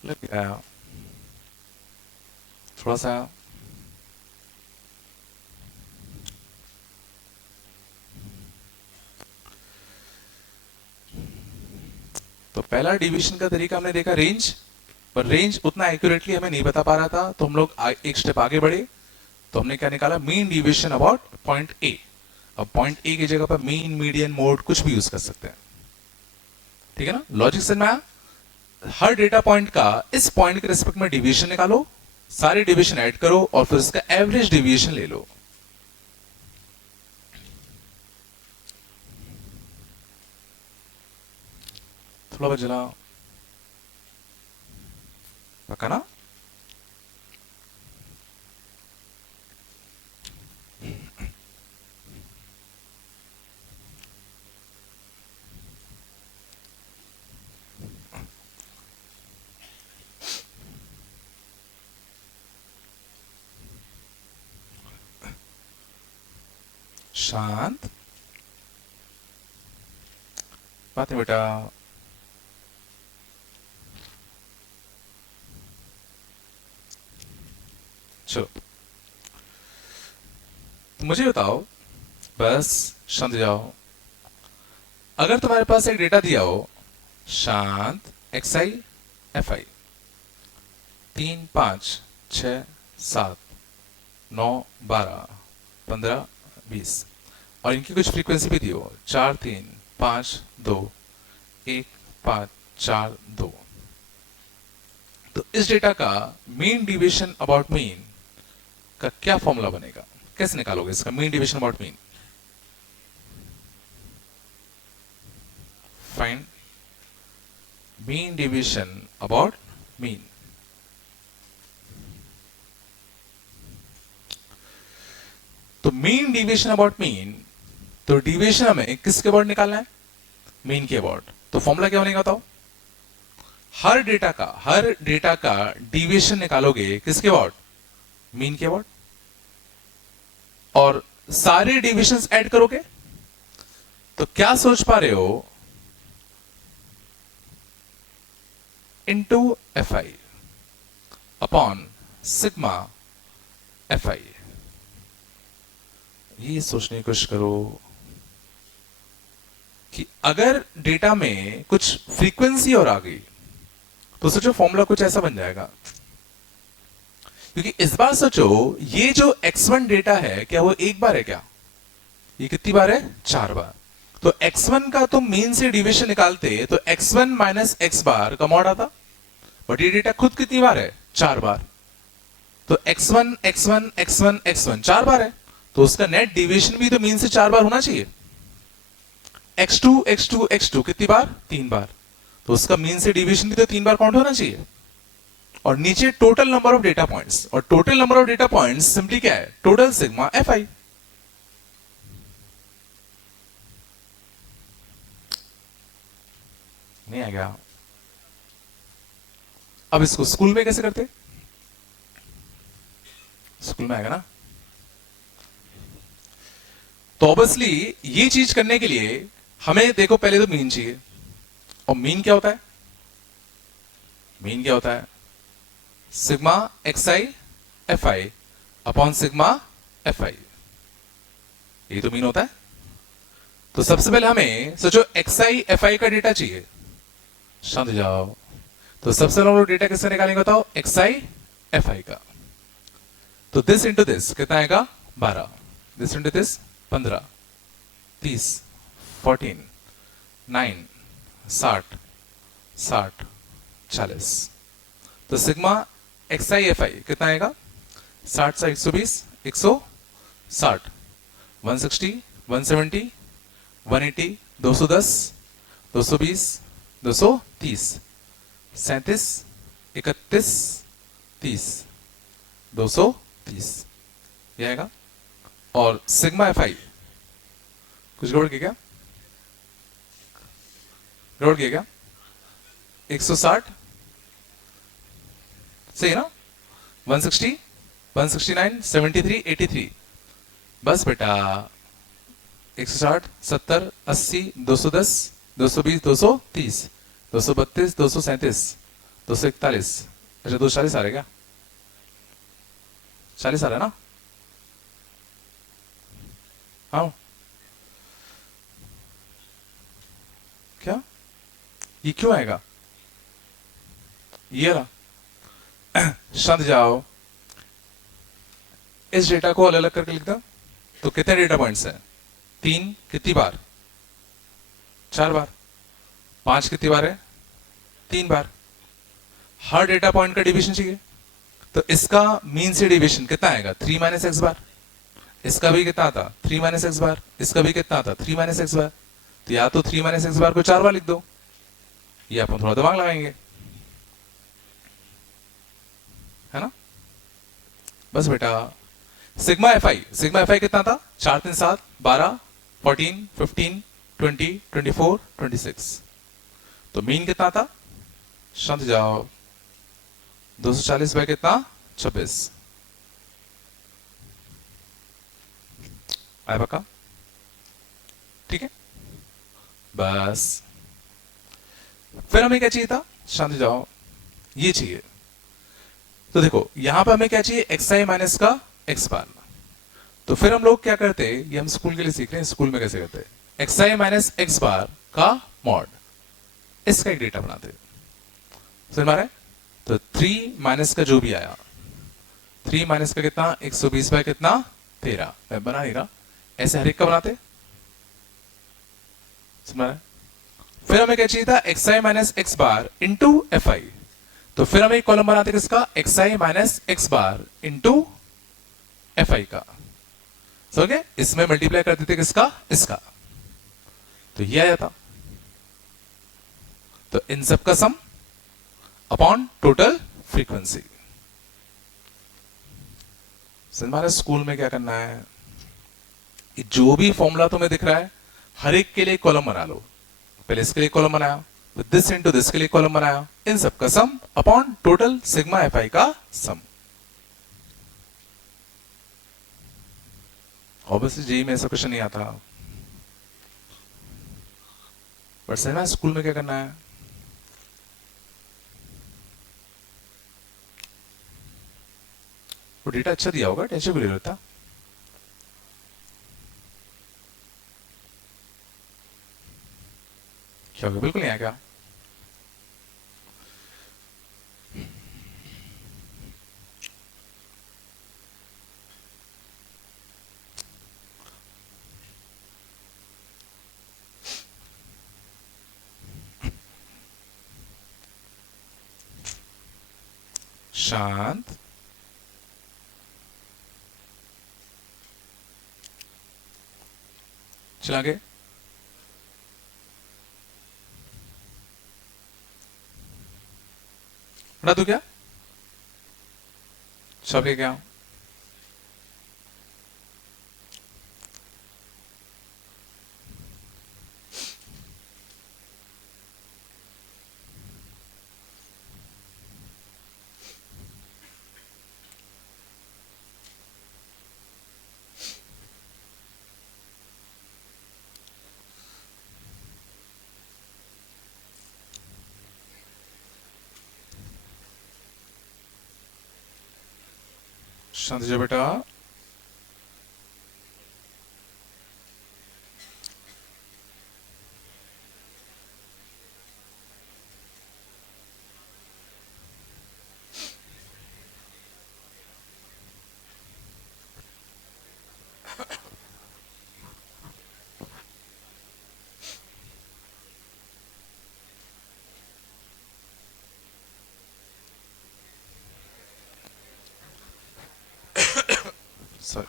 लग गया थोड़ा सा। तो पहला डिवीजन का तरीका हमने देखा रेंज, पर रेंज उतना एक्यूरेटली हमें नहीं बता पा रहा था, तो हम लोग एक स्टेप आगे बढ़े। तो हमने क्या निकाला? Mean division about point A. अब पॉइंट ए की जगह पर मीन, मीडियन, मोड कुछ भी यूज कर सकते हैं। ठीक है ना? लॉजिक समझ में आया? हर डेटा पॉइंट का इस पॉइंट के रिस्पेक्ट में डिवीजन निकालो, सारे डिवीजन ऐड करो और फिर उसका एवरेज डिवीजन ले लो। थोड़ा बजला पक्का ना? शांत, बात है बेटा। चलो मुझे बताओ, बस शांत जाओ। अगर तुम्हारे पास एक डेटा दिया हो, शांत, एक्स आई एफ आई 3, 5, 6, 7, 9, 12, 15, 20 और इनकी कुछ फ्रीक्वेंसी भी दी हो 4, 3, 5, 2, 1, 5, 4, 2। तो इस डेटा का मीन डिविएशन अबाउट मीन का क्या फॉर्मूला बनेगा? कैसे निकालोगे इसका mean deviation about mean? Find mean deviation about mean. तो मीन डिविएशन अबाउट मीन, तो डिविएशन हमें किसके अबाउट निकालना है? मीन के अबाउट। तो फॉर्मूला क्या बनेगा बताओ? हर डेटा का डिविएशन निकालोगे किसके अबाउट? मीन के अबाउट। और सारे डिविएशंस ऐड करोगे तो क्या सोच पा रहे हो? Into F I upon sigma F आई। ये सोचने की कोशिश करो कि अगर डेटा में कुछ फ्रीक्वेंसी और आ गई तो सोचो फॉर्मूला कुछ ऐसा बन जाएगा। क्योंकि इस बार सोचो, ये जो x1 डेटा है क्या वो एक बार है क्या? ये कितनी बार है? 4 बार। तो x1 का तुम मीन से डिविएशन निकालते तो x1 माइनस x बार का मॉड आता, बट ये डेटा खुद कितनी बार है? 4 बार। तो x1 x1 x1 x1 4 बार है, तो उसका नेट डिविएशन भी तो मीन से 4 बार होना चाहिए। x2 x2 x2 कितनी बार? 3 बार। तो उसका मीन से डिविएशन भी तो 3 बार काउंट होना चाहिए। और नीचे total number of data points, और total number of data points simply क्या है? Total sigma F I. नहीं आ गया? अब इसको स्कूल में कैसे करते? स्कूल में आएगा ना? तो ऑब्वियसली ये चीज करने के लिए हमें देखो पहले तो मीन चाहिए। और मीन क्या होता है? मीन क्या होता है? Sigma X I F I upon sigma F आई। ये तो मीन होता है। तो सबसे पहले हमें सोचो एक्स आई एफ आई का डेटा चाहिए। शांत जाओ। तो सबसे पहले हम लोग डेटा किससे निकालेंगे बताओ? एक्स आई एफ आई का। तो दिस इंटू दिस कितना आएगा? 12। This into this 15, 30, 14, 9, 60, 60, 40। तो sigma X I F I कितना आएगा? 60 से 120, 160, 160, 170, 180, 210, 220, 230, 37, 31, 30, 230 ये आएगा। और सिग्मा एफ आई कुछ गड़बड़ किया क्या? गड़बड़ किया क्या? 160 सही है ना? 160, 169, 73, 83। बस बेटा 160, 70, 80, 210, 220, 230, 232, 237, 241। अच्छा 240 आ रहा है क्या? 40 आ रहा है ना? हाँ क्या? ये क्यों आएगा? ये रहा। शांत जाओ। इस डेटा को अलग अलग करके लिख दो। तो कितने डेटा पॉइंट्स हैं? 3 कितनी बार? 4 बार। 5 कितनी बार है? 3 बार। हर डेटा पॉइंट का डिवीजन चाहिए, तो इसका मीन से डिवीजन कितना आएगा? 3 माइनस एक्स बार। इसका भी कितना आता? 3 माइनस एक्स बार। इसका भी कितना आता? 3 माइनस एक्स बार। तो या तो 3 माइनस एक्स बार को 4 बार लिख दो, या अपन थोड़ा दिमाग लगाएंगे, है ना? बस बेटा सिग्मा एफ आई कितना था? 4 3 7 12 14 15 20 24 26। तो मीन कितना था? शांत जाओ। 240 बाय कितना? 26 आया पक्का? ठीक है, बस फिर हमें क्या चाहिए था, शांत हो जाओ, ये चाहिए। तो देखो यहां पर हमें क्या चाहिए, एक्स आई माइनस का एक्स बार। तो फिर हम लोग क्या करते हैं, ये हम स्कूल के लिए सीख रहे हैं, स्कूल में कैसे करते हैं, x i minus x bar का मॉड, इसका एक डेटा बनाते हैं, समझ में आ रहा है। तो 3 माइनस का जो भी आया, 3 माइनस का कितना, 120 बाय कितना 13, मैं बना नहीं रहा, ऐसे हर एक का बनाते, समझ में आ रहा है। फिर हमें क्या चाहिए था, x i minus x bar into F I. तो फिर हम एक कॉलम बनाते किसका, x i minus x bar into F I का, समझ गए, इसमें मल्टीप्लाई कर देते किसका, इसका, तो ये आ जाता। तो इन सब का सम अपॉन टोटल फ्रीक्वेंसी। हमारे स्कूल में क्या करना है, कि जो भी फॉर्मूला तुम्हें दिख रहा है हर एक के लिए कॉलम बना लो, पहले इसके लिए कॉलम बनाया, विद दिस इनटू दिस के लिए कॉलम बनाया, इन सब का सम अपॉन टोटल सिग्मा एफ आई का सम। ऑब्वियसली जेई में ऐसा क्वेश्चन नहीं आता, बट सर स्कूल में क्या करना है, वो डेटा अच्छा दिया होगा, टेंशन भी नहीं रहता। क्या होगा, बिल्कुल नहीं आएगा। शांत, चला गए, बना दो क्या, सब क्या, शांत हो जाओ बेटा। सर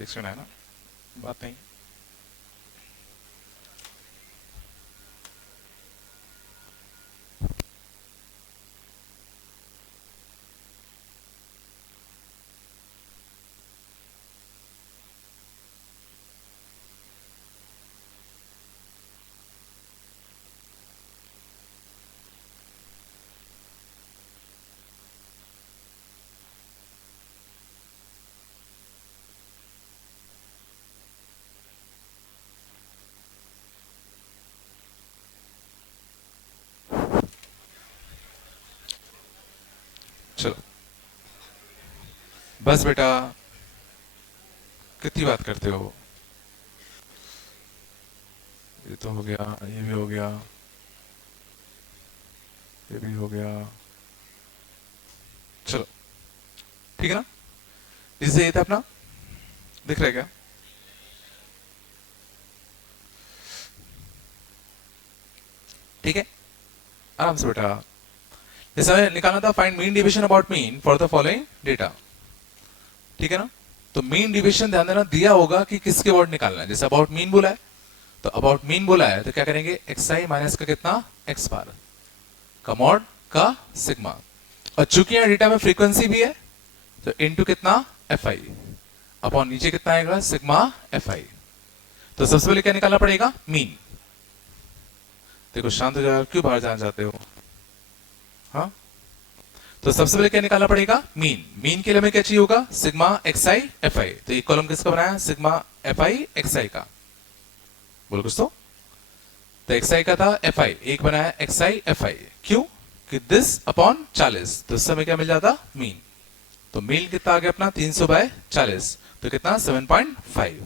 एक्शन है ना, बात नहीं। चलो बस बेटा, कितनी बात करते हो, ये तो हो गया, ये भी हो गया, ये भी हो गया, चलो ठीक है ना, इससे ये था अपना, दिख रहा है क्या, ठीक है, आराम से बेटा। जैसे हमें निकालना था, find mean division about mean for the following data, ठीक है ना। तो मीन डिवीजन ध्यान देना, दिया होगा कि किसके अबाउट निकालना है, जैसे अबाउट मीन बोला है, तो अबाउट मीन बोला है तो क्या करेंगे, एक्स आई माइनस का कितना, एक्स बार का मॉड का सिग्मा, और चूंकि यहाँ डेटा में फ्रीक्वेंसी भी है तो इनटू कितना, एफ आई, अपॉन नीचे कितना आएगा, सिग्मा एफ आई। तो सबसे पहले क्या निकालना पड़ेगा, मीन। देखो शांत हो जाओ, क्यों बाहर जाना चाहते हो, हाँ। तो सबसे पहले क्या निकालना पड़ेगा, मीन। मीन के लिए हमें क्या चाहिए होगा, sigma X I F I. तो एक कॉलम किसका बनाया, sigma F I x I का। बोलो कुछ तो एक्स आई का था एफ आई, एक बनाया एक्स आई एफ आई। क्यों कि दिस अपॉन 40, तो इस समय क्या मिल जाता, मीन। तो मीन कितना आ गया अपना 300/40, तो कितना 7.5।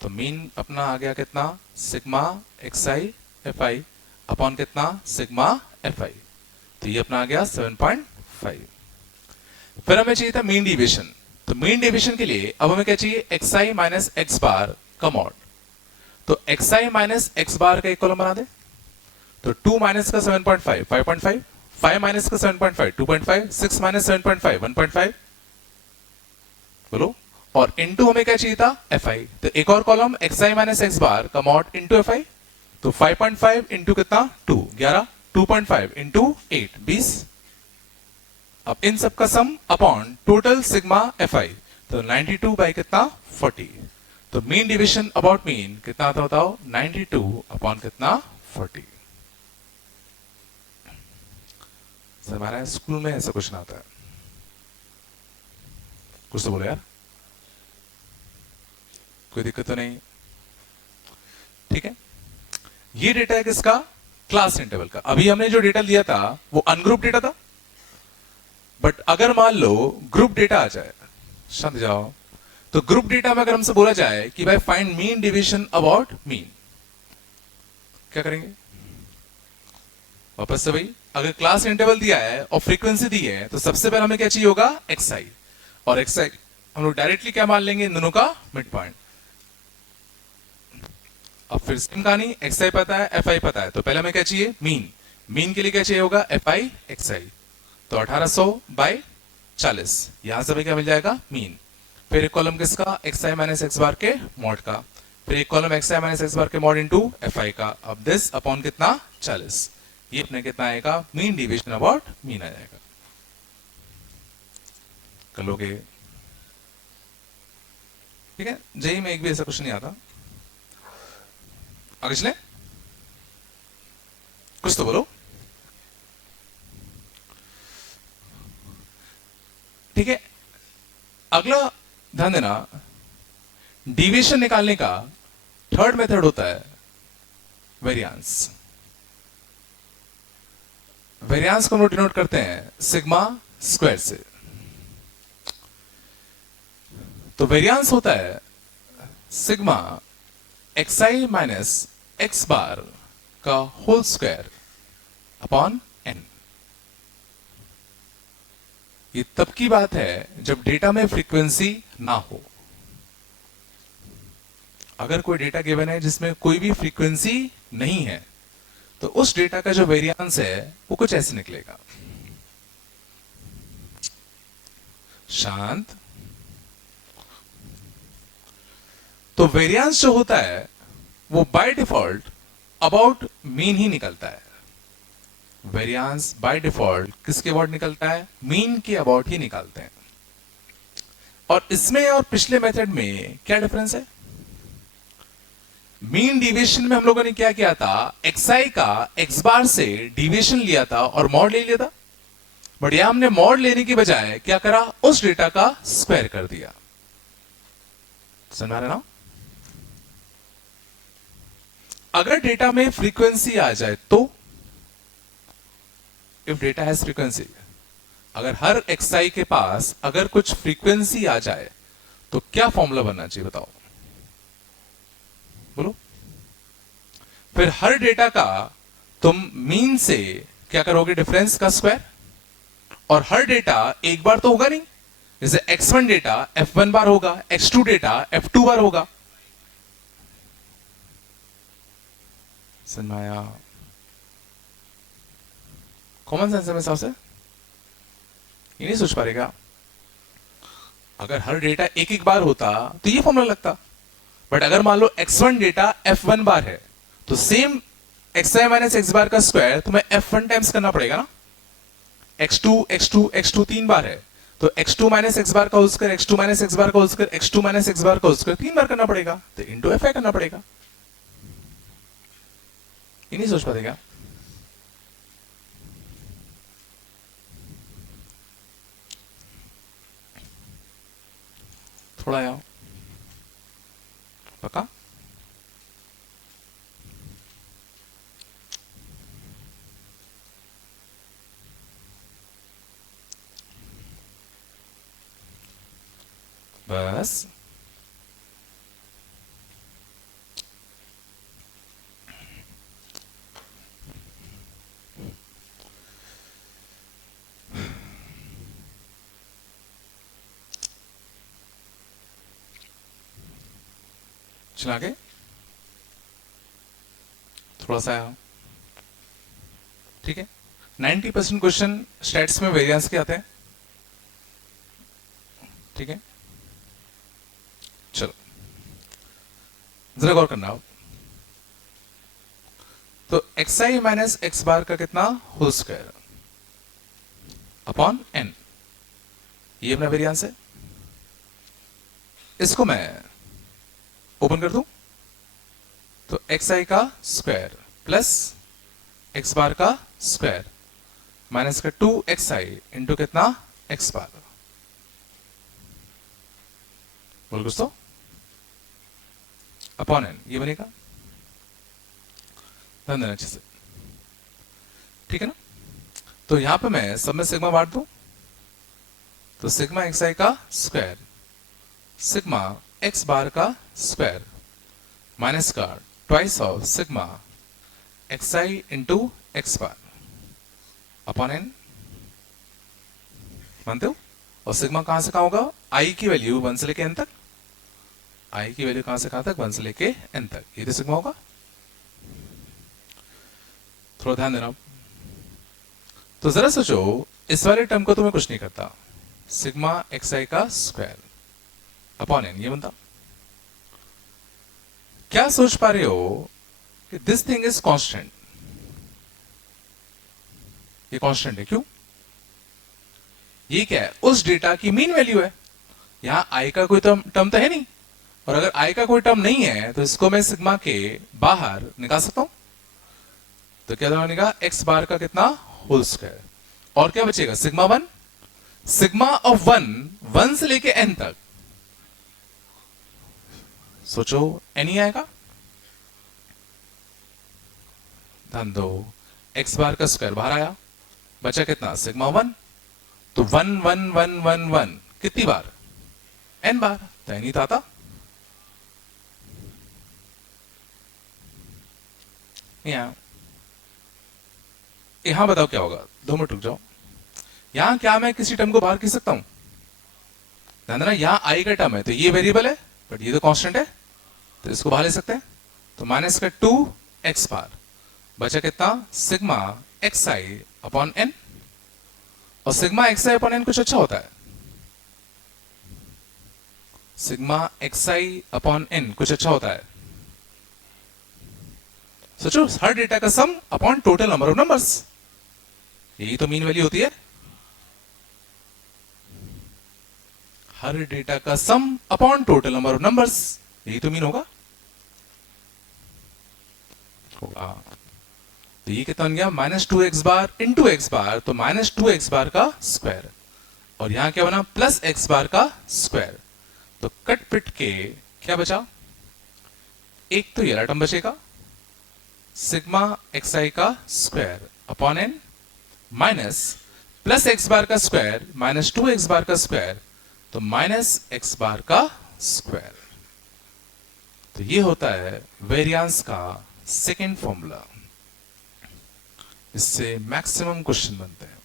तो मीन अपना आ गया कितना, sigma X I F I upon कितना, सिग्मा एफ आई। तो ये अपना आ गया 7.5। फिर हमें चाहिए था मीन डिविएशन। तो मीन डिविएशन के लिए अब हमें क्या चाहिए, x i minus x bar का मॉड। तो x i minus x bar का एक कॉलम बना दे। तो 2 माइनस का 7.5 5.5, 5 माइनस का 7.5 2.5, 6 माइनस 7.5 1.5। बोलो। और इनटू हमें क्या चाहिए था, एफ आई। तो एक और column x i minus x bar का मॉड इनटू एफ आई। तो 5.5 इंटू कितना 2 11, 2.5 इंटू 8 20। अब इन सब का सम अपॉन टोटल सिग्मा एफ आई। तो 92 बाई कितना 40। तो मीन डिविजन अबाउट मीन कितना था बताओ, 92 अपॉन कितना 40। सर हमारा स्कूल में ऐसा कुछ ना आता है, कुछ तो बोलो यार, कोई दिक्कत तो नहीं, ठीक है। ये डेटा है किसका, क्लास इंटरवल का। अभी हमने जो डेटा लिया था वो अनग्रुप डेटा था। बट अगर मान लो ग्रुप डेटा आ जाए, शांत जाओ, तो ग्रुप डेटा में अगर हमसे बोला जाए कि भाई find mean division about mean, क्या करेंगे, वापस से भाई अगर क्लास इंटरवल दिया है और फ्रीक्वेंसी दी है तो सबसे पहले हमें क्या चाहिए होगा, एक्स आई। और एक्स आई हम लोग डायरेक्टली क्या मान लेंगे, इन दोनों का मिड पॉइंट। अब फिर सेम कहानी, एक्स आई पता है एफ आई पता है, तो पहले हमें क्या चाहिए, मीन। मीन के लिए क्या चाहिए होगा, एफ आई एक्स आई। तो 1800/40, यहां से हमें क्या मिल जाएगा, मीन। फिर एक कॉलम किसका, एक्स आई माइनस एक्स बार के मॉड का। फिर एक column x i minus x बार के मॉड इंटू एफ आई का। अब दिस अपॉन कितना 40, ये अपने कितना आएगा, मीन डिविजन अबाउट मीन आ जाएगा। कर लोगे, ठीक है। जेई में एक भी ऐसा कुछ नहीं आता। आगे चले, कुछ तो बोलो, ठीक है। अगला ध्यान देना, डिविएशन निकालने का थर्ड मेथड होता है वेरिएंस। वेरिएंस को हम लोग डिनोट करते हैं सिग्मा स्क्वायर से। तो वेरिएंस होता है sigma X i minus x bar का होल स्क्वायर अपॉन एन। ये तब की बात है जब डेटा में फ्रीक्वेंसी ना हो। अगर कोई डेटा गिवन है जिसमें कोई भी फ्रीक्वेंसी नहीं है, तो उस डेटा का जो वेरिएंस है वो कुछ ऐसे निकलेगा, शांत। तो वेरिएंस जो होता है वो by default about mean he निकलता है। वेरिएंस बाय डिफॉल्ट किसके अबाउट निकलता है, मीन के अबाउट ही निकालते हैं। और इसमें और पिछले मेथड में क्या डिफरेंस है, मीन डिविएशन में हम लोगों ने क्या किया था, एक्स आई का एक्स बार से डिविएशन लिया था और मॉड ले लिया था। बट यहां हमने मॉड लेने की बजाय क्या करा, उस डेटा का स्क्वायर कर दिया। समझ आ रहा ना। अगर डेटा में फ्रीक्वेंसी आ जाए तो, इफ डेटा हैज फ्रीक्वेंसी, अगर हर एक्स आई के पास अगर कुछ फ्रीक्वेंसी आ जाए तो क्या फॉर्मूला बनना चाहिए बताओ, बोलो। फिर हर डेटा का तुम मीन से क्या करोगे, डिफरेंस का स्क्वायर। और हर डेटा एक बार तो होगा नहीं, जैसे x1 डेटा f1 बार होगा, x2 डेटा f2 बार होगा। समझ में आया, कॉमन सेंस में हिसाब से ये नहीं सोच पा रहेगा। अगर हर डेटा एक एक बार होता तो ये फॉर्मूला लगता। बट अगर मान लो x1 डेटा f1 बार है, तो same x i minus x bar का स्क्वायर तुम्हें f1 टाइम्स करना पड़ेगा ना। x2 x2 x2 तीन बार है, तो x2 माइनस एक्स बार का whole square, x2 minus x bar का whole square, x2 minus x bar का होल स्क्वायर तीन बार करना पड़ेगा, तो इंटू एफ आई करना पड़ेगा। ये नहीं सोच पाएगा। थोड़ा यहाँ पक्का। बस चला के थोड़ा सा यहाँ, ठीक है। 90% क्वेश्चन स्टैट्स में वेरिएंस के आते हैं, ठीक है। चलो जरा गौर करना आप। तो x i minus x bar का कितना होल स्क्वायर अपॉन एन, ये अपना वेरिएंस है। इसको मैं ओपन कर दूं तो एक्स आई का स्क्वायर प्लस एक्स बार का स्क्वायर माइनस का 2xi इंटू कितना एक्स बार, बोल कुछ तो अपॉन एन, ये बनेगा। ध्यान देना अच्छे से, ठीक है ना। तो यहां पे मैं सब में सिग्मा बांट दूं तो सिग्मा एक्स आई का स्क्वायर सिग्मा एक्स बार का स्क्वायर माइनस का twice of sigma X I into X bar upon N, मानते हो। और सिग्मा कहां से कहां होगा, आई की वैल्यू 1 से लेके एन तक, आई की वैल्यू कहां से कहां तक 1 से लेके एन तक, ये तो सिग्मा होगा। थोड़ा ध्यान देना। तो जरा सोचो, इस वाले टर्म को तो मैं कुछ नहीं करता, सिग्मा एक्स आई का स्क्वायर अपॉन एन, ये बनता। क्या सोच पा रहे हो कि दिस थिंग इज कांस्टेंट, ये कांस्टेंट है, क्यों? ये क्या है, उस डेटा की मीन वैल्यू है। यहां आई का कोई टर्म तो है नहीं, और अगर आई का कोई टर्म नहीं है तो इसको मैं सिग्मा के बाहर निकाल सकता हूं। तो क्या बनेगा, एक्स बार का कितना होल स्क्वायर, और क्या बचेगा सिग्मा 1, सिग्मा ऑफ 1 से लेके एन तक। सोचो एन ही आएगा, ध्यान दो, एक्स बार का स्क्वायर बाहर आया, बचा कितना सिग्मा 1, तो 1 1 1 1 1 कितनी बार, एन बार, तो एन ही था आता। यहां बताओ क्या होगा, 2 मिनट रुक जाओ। यहां क्या मैं किसी टर्म को बाहर खींच सकता हूं, ध्यान देना, यहां आई का टर्म है तो ये वेरिएबल है, बट ये तो कांस्टेंट है, तो इसको बाहर ले सकते हैं। तो माइनस का 2 एक्स बार, बचा कितना sigma X I upon N, और sigma X I upon N कुछ अच्छा होता है, sigma X I upon N कुछ अच्छा होता है। सोचो, हर डेटा का सम upon total number of numbers, यही तो मीन वैल्यू होती है। हर डेटा का सम upon total number of numbers, यही तो मीन होगा। तो ये कितना बन गया, minus 2 x bar into X बार, तो माइनस 2 एक्स बार का स्क्वायर, और यहां क्या बना प्लस एक्स बार का स्क्वायर। तो कट पिट के क्या बचा, एक तो ये टर्म बचेगा, सिग्मा एक्स आई का square upon N minus plus X bar का स्क्वायर माइनस 2 एक्स बार का स्क्वायर, तो माइनस एक्स बार का स्क्वायर। तो ये होता है वेरिएंस का सेकेंड फॉर्मूला, इससे मैक्सिमम क्वेश्चन बनते हैं।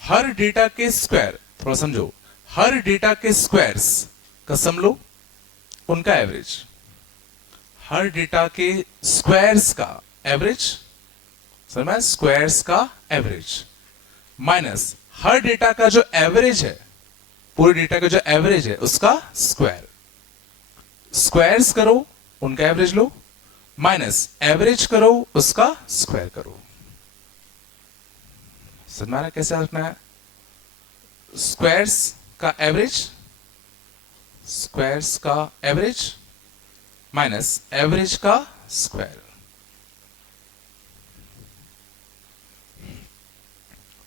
हर डेटा के स्क्वायर, थोड़ा समझो, हर डेटा के स्क्वायर्स का सम लो, उनका एवरेज, हर डेटा के स्क्वायर्स का एवरेज, समझ, स्क्वायर्स का एवरेज माइनस हर डेटा का जो एवरेज है, पूरे डेटा का जो एवरेज है उसका स्क्वायर, स्क्वायर्स करो उनका एवरेज लो, माइनस एवरेज करो उसका स्क्वायर करो। समझ में आ रहा है कैसे रखना है, स्क्वायर्स का एवरेज, स्क्वायर्स का एवरेज माइनस एवरेज का स्क्वायर।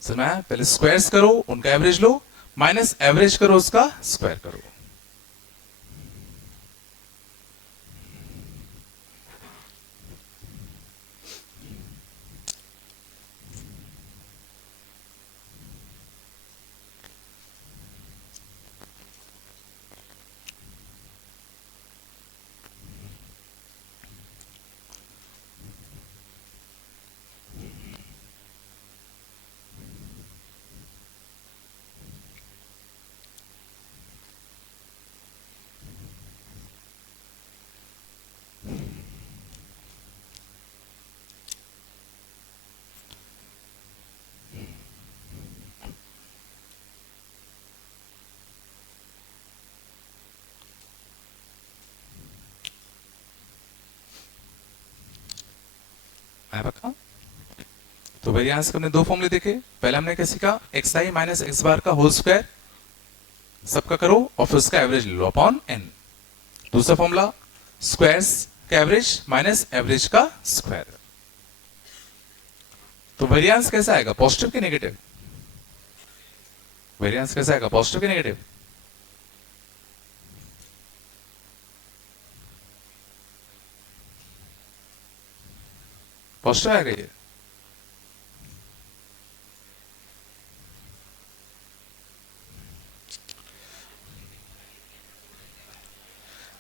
समझ में? पहले स्क्वायर्स करो, उनका एवरेज लो, माइनस एवरेज करो, उसका स्क्वायर करो। आया पक्का? तो वेरिएंस के हमने दो फॉर्मूले देखे। पहले हमने क्या सीखा, x i minus x bar का होल स्क्वायर सबका करो और फिर उसका एवरेज ले लो अपॉन एन। दूसरा फॉर्मूला स्क्वायर्स का एवरेज माइनस एवरेज का स्क्वायर। तो वेरिएंस कैसा आएगा, पॉजिटिव कि नेगेटिव? वेरिएंस कैसा आएगा, पॉजिटिव कि नेगेटिव? पॉजिटिव आएगा ये।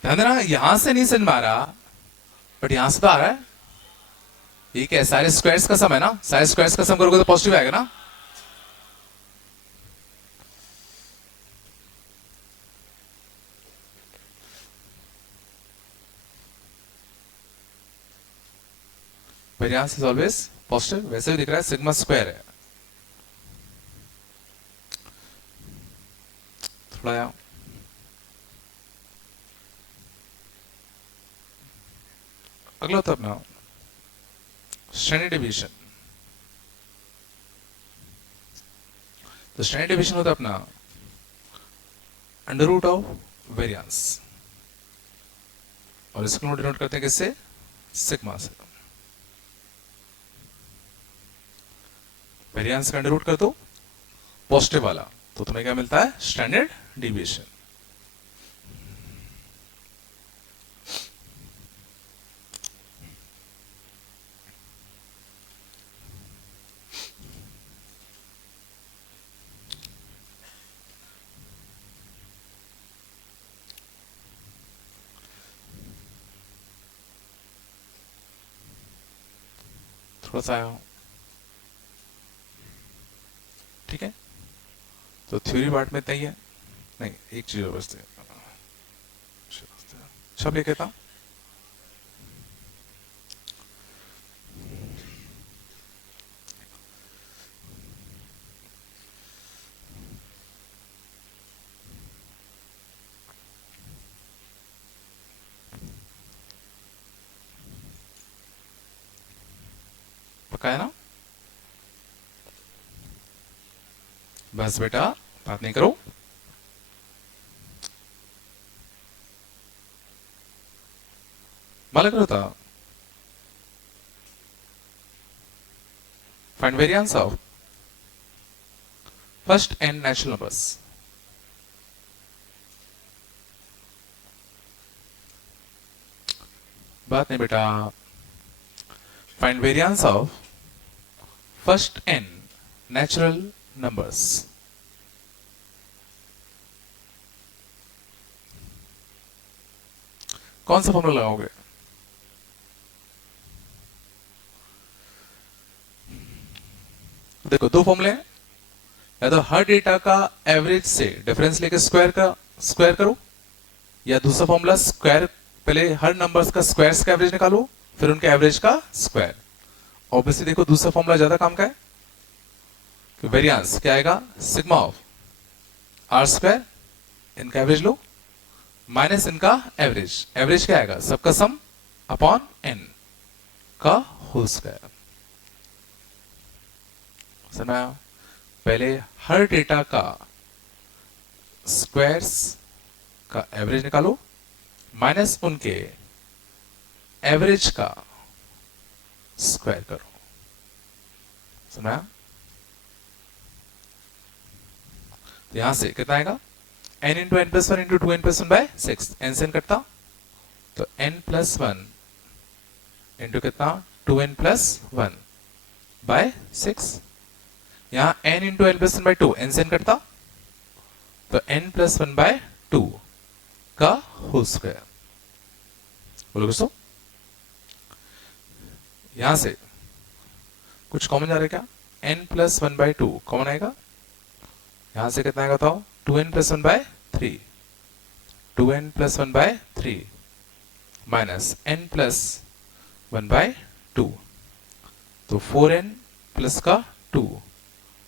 ध्यान देना, यहां से नहीं समझ में आ रहा, बट यहां से तो आ रहा है। ये क्या है, सारे स्क्वायर्स का सम है ना, सारे स्क्वायर्स का सम करोगे तो पॉजिटिव आएगा ना। Variance is always positive. वैसे भी दिख रहा है सिग्मा स्क्वायर है। थोड़ा यहाँ अगला होता है अपना स्टैंडर्ड डिवीजन। तो स्टैंडर्ड डिवीजन होता है अपना अंडर रूट ऑफ वेरिएंस, और इसको हम डिनोट करते हैं किससे, सिग्मा से। वेरिएंस का अंडर रूट कर दो पॉजिटिव वाला, तो तुम्हें क्या मिलता है, स्टैंडर्ड डिवीजन। थोड़ा सा आया हूं, ठीक है। तो थ्योरी पार्ट में इतना ही है। नहीं, एक चीज और बचती है, सब लिखे था। पक्का है ना? बस बेटा, बात नहीं करो। मालूम होता, find variance of first N natural numbers. बात नहीं बेटा, find variance of first N natural numbers. कौन सा फॉर्मूला लगाओगे? देखो, दो फॉर्मूले हैं, या तो हर डेटा का एवरेज से डिफरेंस लेके स्क्वायर करो, या दूसरा फॉर्मूला स्क्वायर, पहले हर नंबर्स का स्क्वायर्स का एवरेज निकालो, फिर उनके एवरेज का स्क्वायर। ऑब्वियसली देखो, दूसरा फॉर्मूला ज्यादा काम का है। वेरिएंस क्या आएगा, सिग्मा ऑफ आर स्क्वायर, इनका एवरेज लो, माइनस इनका एवरेज। एवरेज क्या आएगा, सबका सम अपॉन एन का होल स्क्वायर। समझ, पहले हर डेटा का स्क्वायर्स का एवरेज निकालो, माइनस उनके एवरेज का स्क्वायर करो। समझा? तो यहां से कितना आएगा n into N plus one into two N plus one by six, N से n कटता तो n प्लस वन इंटू कितना two N plus one by six, यहां n into N plus one by two, N से n कटता तो n plus one by two का whole square. बोलो दोस्तों, यहां से कुछ कॉमन जा रहा है क्या, n plus one by two common आएगा, यहां से कितना आएगा बताओ, two N plus one by three, two N plus one by three minus n plus one by two, तो फोर एन प्लस का टू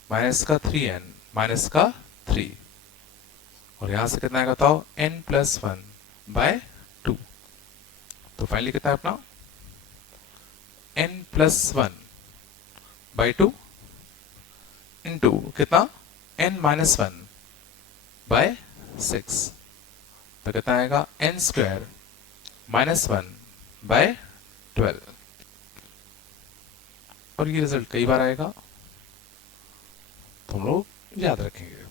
माइनस का थ्री एन माइनस का थ्री, और यहां से कितना आएगा बताओ, n plus one by two, तो फाइनली कितना है अपना n plus one by two into कितना n minus one by six, तो कितना आएगा n square minus one by twelve. और ये रिजल्ट कई बार आएगा तुम लोग याद रखेंगे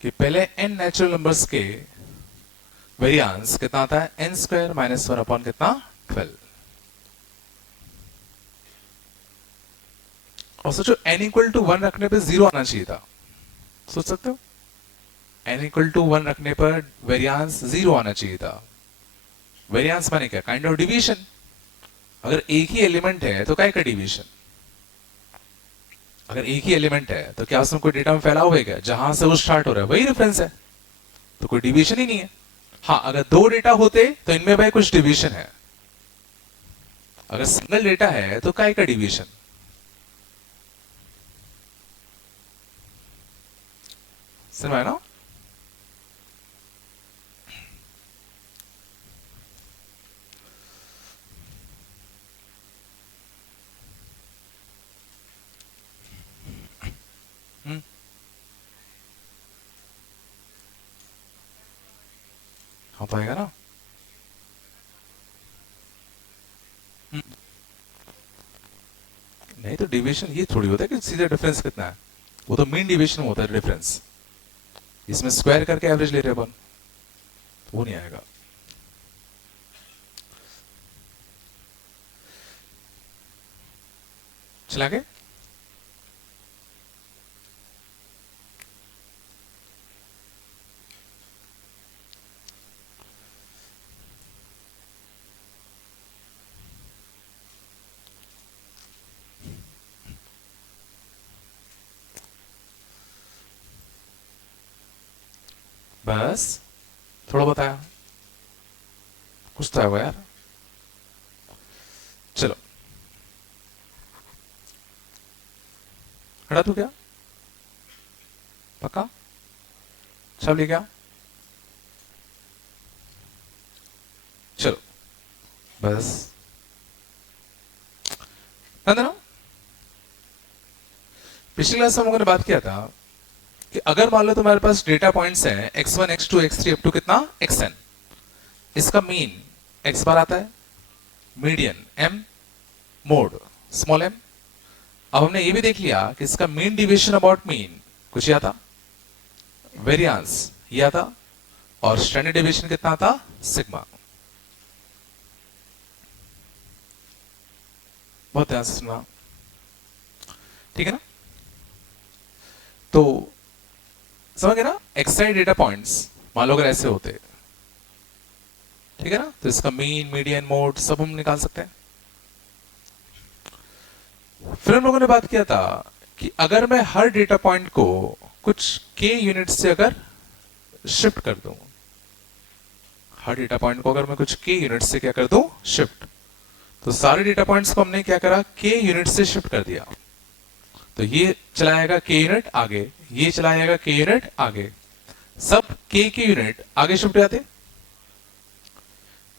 कि पहले n नेचुरल नंबर्स के वेरिएंस कितना आता है, n square minus one upon कितना 12। और सोचो n इक्वल टू वन रखने पे जीरो आना चाहिए था, सोच सकते हो, n इक्वल टू वन रखने पर वेरिएंस जीरो आना चाहिए था। वेरिएंस माने क्या, काइंड ऑफ डिवीजन। अगर एक ही एलिमेंट है तो क्या का डिवीजन, अगर एक ही एलिमेंट है तो क्या उसमें कोई डेटा में फैला हुआ है क्या, जहां से वो स्टार्ट हो रहा है वही रेफरेंस है, तो कोई डिवीजन ही नहीं है। हाँ, अगर दो डेटा होते तो इनमें भाई कुछ डिवीजन है, अगर सिंगल डेटा है तो काय का डिवीजन। समझ आया ना? हो पाएगा ना? नहीं तो डिवीजन ये थोड़ी होता है कि सीधा डिफरेंस कितना है, वो तो मीन डिवीजन होता है डिफरेंस, इसमें स्क्वायर करके एवरेज ले रहे अपन, तो वो नहीं आएगा। चला के बस थोड़ा बताया, कुछ तो है यार। चलो हटा तू क्या, पक्का सब ले गया, चलो बस ना। पिछली क्लास में हम लोगों ने बात किया था कि अगर मान लो तुम्हारे पास डेटा पॉइंट्स हैं x1 x2 x3 up to कितना xn, इसका मीन x बार आता है, median m, mode small m। अब हमने ये भी देख लिया कि इसका मीन डिवीजन अबाउट मीन कुछ ये आता, वेरिएंस ये आता, और स्टैंडर्ड डिवीजन कितना आता, सिग्मा। बहुत ध्यान से सुनना, ठीक है ना? तो समझ गए ना, एक्सआई डेटा पॉइंट्स मान लो अगर ऐसे होते, ठीक है ना, तो इसका मीन मीडियन मोड सब हम निकाल सकते हैं। फिर हम लोगों ने बात किया था कि अगर मैं हर डेटा पॉइंट को कुछ k यूनिट से अगर शिफ्ट कर दूं, हर डेटा पॉइंट को अगर मैं कुछ k यूनिट से क्या कर दूं, शिफ्ट, तो सारे डेटा पॉइंट्स को हमने क्या करा, k यूनिट से शिफ्ट कर दिया, तो ये चलाएगा k यूनिट आगे, ये चलाएगा k यूनिट आगे, सब k के यूनिट आगे शिफ्ट जाते।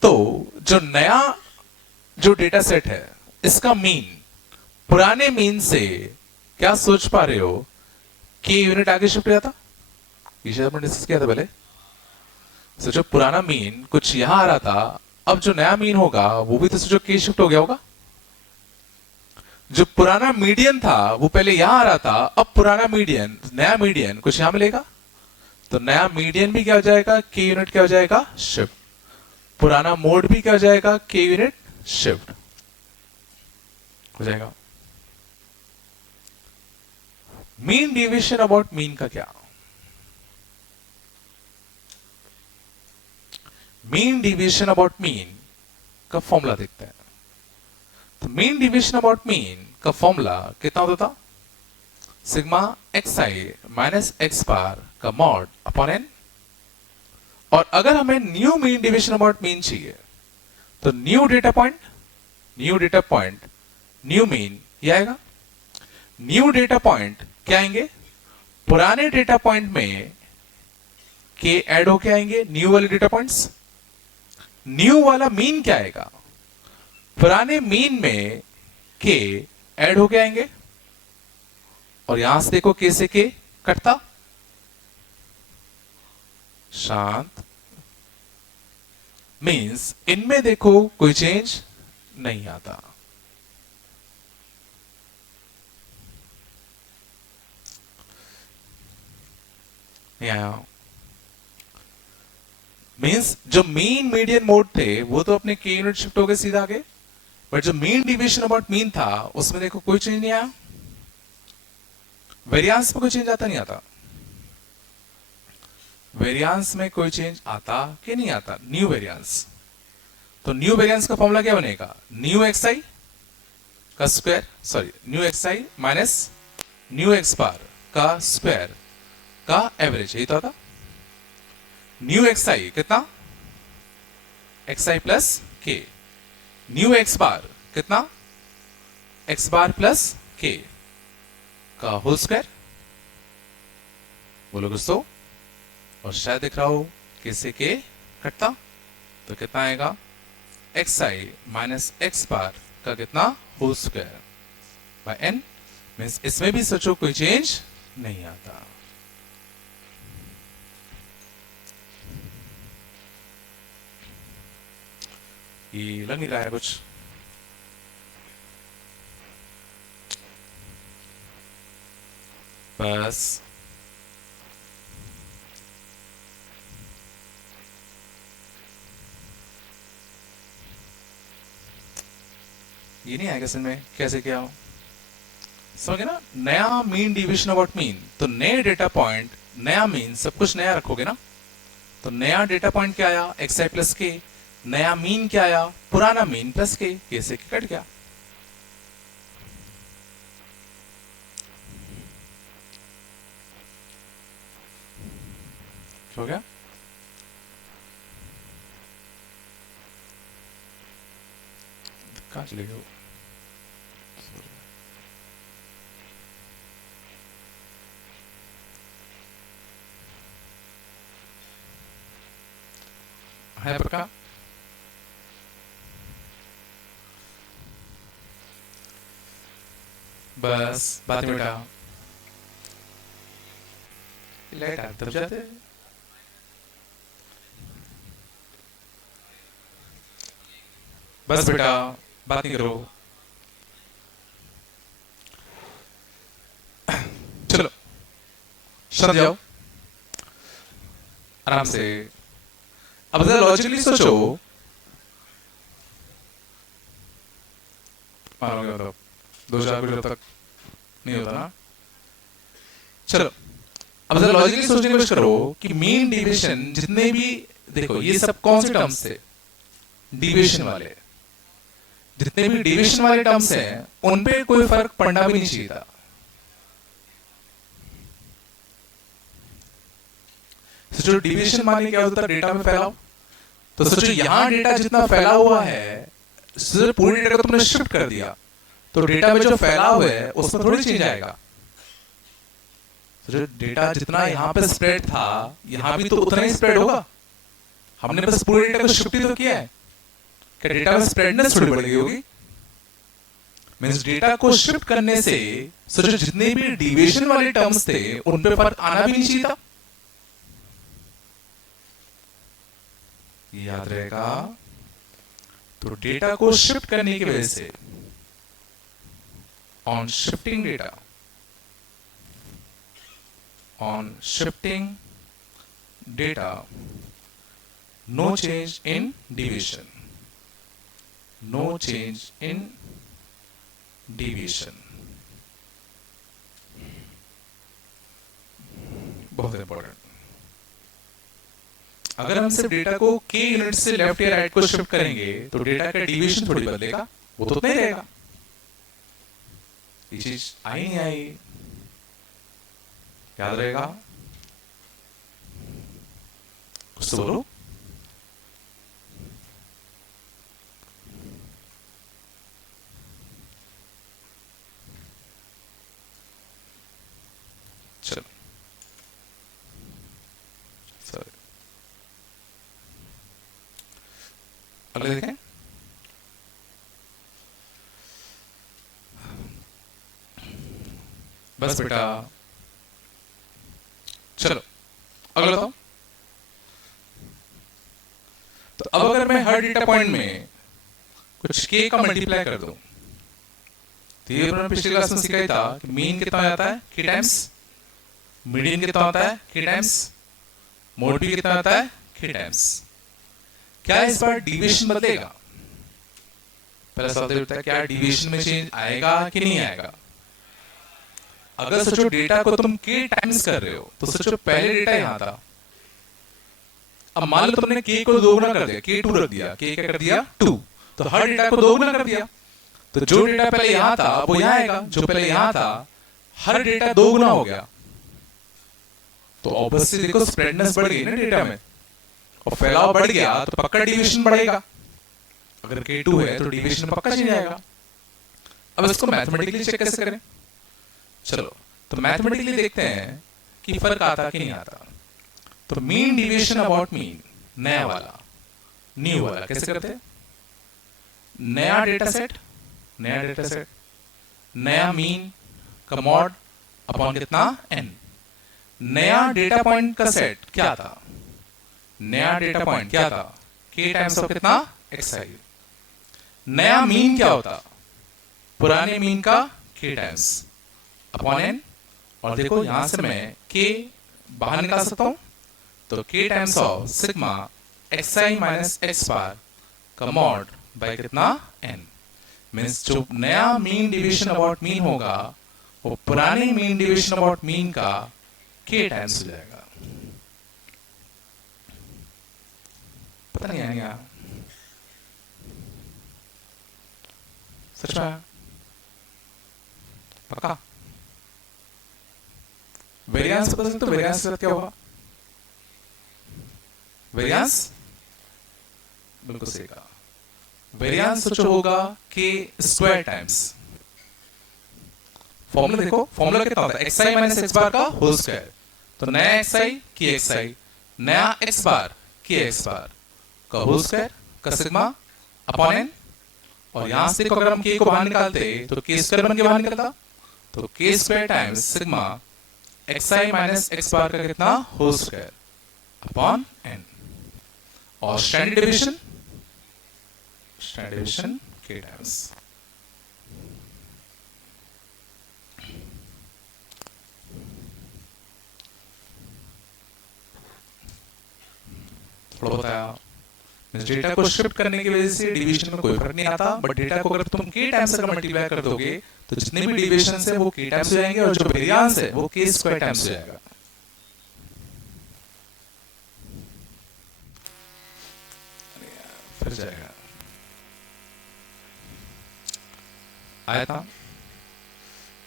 तो जो नया जो डेटा सेट है इसका मीन पुराने मीन से क्या सोच पा रहे हो, k यूनिट आगे शिफ्ट जाता, ये शायद हमने डिस्कस किया था पहले। सोचो पुराना मीन कुछ यहां आ रहा था, अब जो नया मीन होगा वो भी तो सोचो k शिफ्ट हो गया होगा, जो पुराना मीडियन था वो पहले यहां आ रहा था, अब पुराना मीडियन, नया मीडियन कुछ यहां मिलेगा, तो नया मीडियन भी क्या हो जाएगा, के यूनिट क्या हो जाएगा, शिफ्ट। पुराना मोड भी क्या हो जाएगा, के यूनिट शिफ्ट हो जाएगा। मीन डिविएशन अबाउट मीन का क्या, मीन डिविएशन अबाउट मीन का फॉर्मूला देखते हैं। तो मीन डिविएशन अबाउट मीन का फॉर्मूला कितना होता था, sigma X i minus x bar का मॉड अपॉन एन। और अगर हमें new mean deviation about mean चाहिए तो new data point, new data point, new mean ये आएगा। न्यू डेटा पॉइंट क्या आएंगे, पुराने डेटा पॉइंट में के ऐड होके आएंगे न्यू वाले डेटा पॉइंट्स। न्यू वाला मीन क्या आएगा, पुराने मीन में के ऐड होके आएंगे। और यहां से देखो के से के कटता, शांत, मीन्स इनमें देखो कोई चेंज नहीं आता। मीन्स जो मीन मीडियन मोड थे वो तो अपने के यूनिट शिफ्ट हो गए सीधा आगे, बट जो मीन डिविएशन अबाउट मीन था उसमें देखो कोई चेंज नहीं आया। वेरिएंस में कोई चेंज आता नहीं आता, वेरिएंस में कोई चेंज आता कि नहीं आता, न्यू वेरिएंस। तो न्यू वेरिएंस का फॉर्मूला क्या बनेगा, न्यू एक्स आई का square, sorry new x i minus new x bar का स्क्वायर का एवरेज, यही तो था। न्यू एक्स आई कितना, एक्स आई प्लस के, न्यू एक्स बार कितना, एक्स बार प्लस के का होल स्क्वायर, बोलो दोस्तों। और शायद दिख रहा हो कैसे के कटता, तो कितना आएगा, x i minus x bar का कितना, whole square by n. Means इसमें भी सोचो कोई चेंज नहीं आता। ये लग नहीं रहा है कुछ, बस ये नहीं आएगा समझ में कैसे क्या हो, समझ गए ना। नया मीन डिविएशन अबाउट मीन, तो नए डेटा पॉइंट, नया मीन, सब कुछ नया रखोगे ना। तो नया डेटा पॉइंट क्या आया, एक्स आई प्लस के, नया मीन क्या आया, पुराना मीन प्लस के से के कट गया। हो गया, कहां चले गए, है पक्का। बस बात में बेटा, लाइट आ तब जाते, बस बेटा बात नहीं करो, चलो समझ जाओ आराम से। अब जरा लॉजिकली सोचो, मानोगे मतलब 2-4 कुछ तक नहीं होता ना। चलो अब जरा लॉजिकली सोचने की कोशिश करो कि मीन डिविएशन जितने भी, देखो ये सब कौन से टर्म्स थे, डिविएशन वाले, जितने भी डिविएशन वाले टर्म्स हैं उन पे कोई फर्क पड़ना भी नहीं चाहिए था। सोचो डिविएशन माने क्या होता है, डेटा में फैलाव। तो सोचो यहां डेटा जितना फैला हुआ है, पूरे डेटा को तुमने शिफ्ट कर दिया, तो डेटा में जो फैलाव है उसमें थोड़ी चेंज आएगा। सोचो डेटा जितना यहां पे स्प्रेड था, यहां भी तो उतना ही स्प्रेड होगा। हमने बस पूरे डेटा को शिफ्ट ही तो किया है, क्या डेटा में स्प्रेडनेस थोड़ी बढ़ गई होगी। मींस डेटा को शिफ्ट करने से सोचो जितने भी डिविएशन वाले टर्म्स थे उन पे फर्क आना भी नहीं चाहिए था। याद रहेगा, तो डेटा को शिफ्ट करने की वजह से on shifting data, on shifting data, no change in deviation, no change in deviation. बहुत इंपॉर्टेंट। अगर हम सिर्फ डेटा को k यूनिट से लेफ्ट या राइट को शिफ्ट करेंगे तो डेटा का डिवीएशन थोड़ी बदलेगा, वो तो उतना ही रहेगा। ये चीज आई नहीं आई, याद रहेगा? कुछ तो बोलो। चलो अगले देखें। बस बेटा, चलो अगला तो अब अगर मैं हर डेटा पॉइंट में कुछ k का मल्टीप्लाई कर दूं तो ये मैंने पिछली क्लास में सिखाया था कि मीन कितना हो जाता है k टाइम्स, मीडियन कितना होता है k टाइम्स, मोड भी कितना होता है k टाइम्स। क्या इस बार डिविएशन बदलेगा? पहला सवाल उठता है क्या डिविएशन में चेंज आएगा कि नहीं आएगा? अगर सोचो डेटा को तुम k टाइम्स कर रहे हो तो सोचो पहले डेटा यहां था, अब मान लो तुमने k को दोगुना कर दिया, k2 रख दिया, k क्या कर दिया 2, तो हर डेटा को दोगुना कर दिया, तो जो डेटा पहले यहां था वो यहां आएगा, जो पहले यहां था हर डेटा दोगुना हो गया, तो ऑब्वियसली देखो स्प्रेडनेस बढ़ गई ना डेटा में, और फैलाव बढ़ गया तो पक्का डिविएशन बढ़ेगा। अगर k2 है तो डिविएशन पक्का चेंज आएगा। अब इसको मैथमेटिकली चेक कैसे करें? चलो तो मैथमेटिकली देखते हैं कि फर्क आता कि नहीं आता। तो मीन डिविएशन अबाउट मीन, नया वाला, न्यू वाला कैसे करते हैं? नया डेटा सेट, नया मीन का मॉड अपॉन कितना n, नया डेटा पॉइंट का सेट क्या था? नया डेटा पॉइंट क्या था? k टाइम्स ऑफ कितना xi। नया मीन क्या होता? पुराने मीन का k टाइम्स अपॉन n, और देखो यहां से मैं k बाहर निकाल सकता हूं, तो k times of sigma xi minus x बार का मॉड बाय कितना n, मींस जो नया मीन डिवीजन अबाउट मीन होगा वो पुराने मीन डिवीजन अबाउट मीन का k टाइम्स हो जाएगा। पता नहीं आएगा सच में? पक्का? वेरिएंस पता है तो वेरिएंस से क्या होगा? वेरिएंस बिल्कुल सही कहा, वेरिएंस सोचो होगा k स्क्वायर टाइम्स, फॉर्मूला देखो, फॉर्मूला कितना होता है xi माइनस x बार का होल स्क्वायर, तो नया xi kxi, नया x बार kx बार का होल स्क्वायर का सिग्मा अपॉन n, और यहां से अगर हम k को बाहर निकालते तो k स्क्वायर बन के बाहर निकलता, तो k square times sigma xi minus x बार का कितना होल स्क्वायर अपॉन n, और स्टैंडर्ड डिवीजन k टाइम्स। थोड़ा बताया डेटा को शिफ्ट करने की वजह से डिवीजन में कोई फर्क नहीं आता, बट डेटा को अगर तुम k टाइम्स अगर मल्टीप्लाई कर दोगे तो जितने भी डिविएशंस है वो k टाइम्स हो जाएंगे, और जो वेरिएंस है वो k स्क्वायर टाइम्स हो जाएगा। फिर जाएगा आया था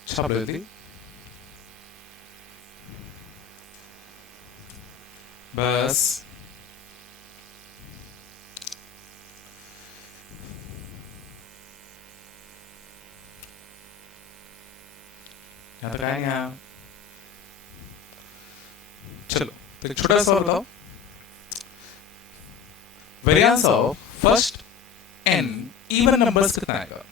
छाप जल्दी, बस यहां तक आएंगे। चलो तो एक छोटा सा और बताओ, variance of first n even numbers कितना आएगा?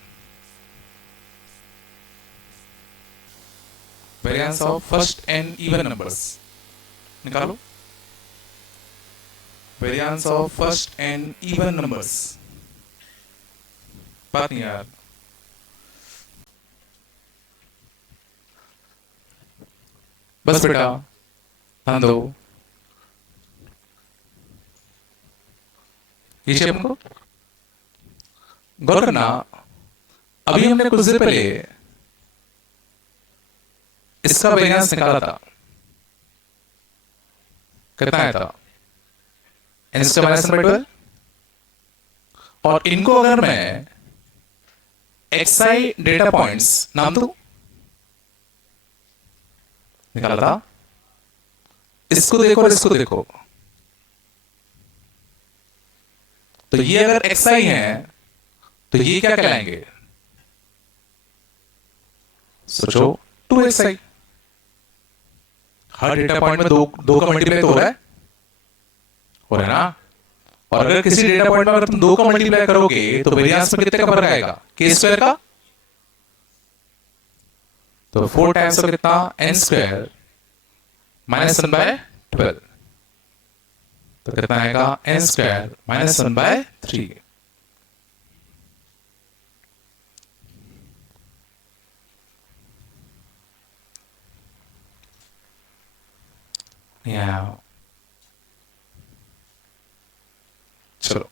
Variance of first n even numbers निकालो, variance of first n even numbers. बात नहीं यार, बस बेटा ध्यान दो, ये शेप को गौर करना। अभी हमने कुछ देर पहले इसका वेरिएंस निकाला था, कितना आया था, n स्क्वायर माइनस 12। और इनको अगर मैं xi डेटा पॉइंट्स नाम दूं, निकाला था, इसको देखो और इसको देखो, तो ये अगर xi है तो ये क्या कहलाएंगे, सोचो 2xi। हर डेटा पॉइंट में दो का मल्टीप्लाई तो हो रहा है ना। और अगर किसी डेटा पॉइंट में अगर तुम 2 का मल्टीप्लाई करोगे तो वेरिएंस में कितने का फर्क आएगा, के स्क्वायर का। तो 4 टाइम्स ऑफ कितना, n स्क्वायर माइनस 1/12, तो कितना आएगा n स्क्वायर माइनस 1/3। चलो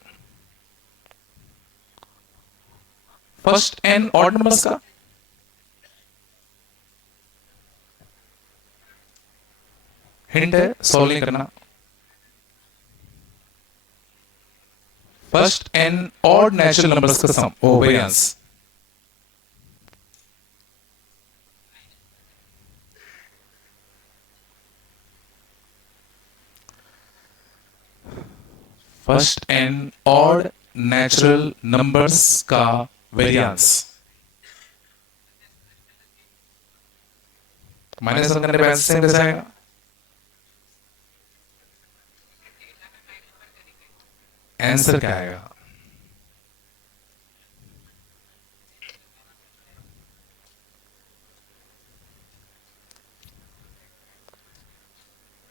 फर्स्ट n ऑड नंबर्स का हिंट है, सॉल्व नहीं करना। First n odd natural numbers का सम ओ variance, first n odd natural numbers का वेरिएंस माइनस वन करने पे सेम कैसे आएगा, आंसर क्या आएगा,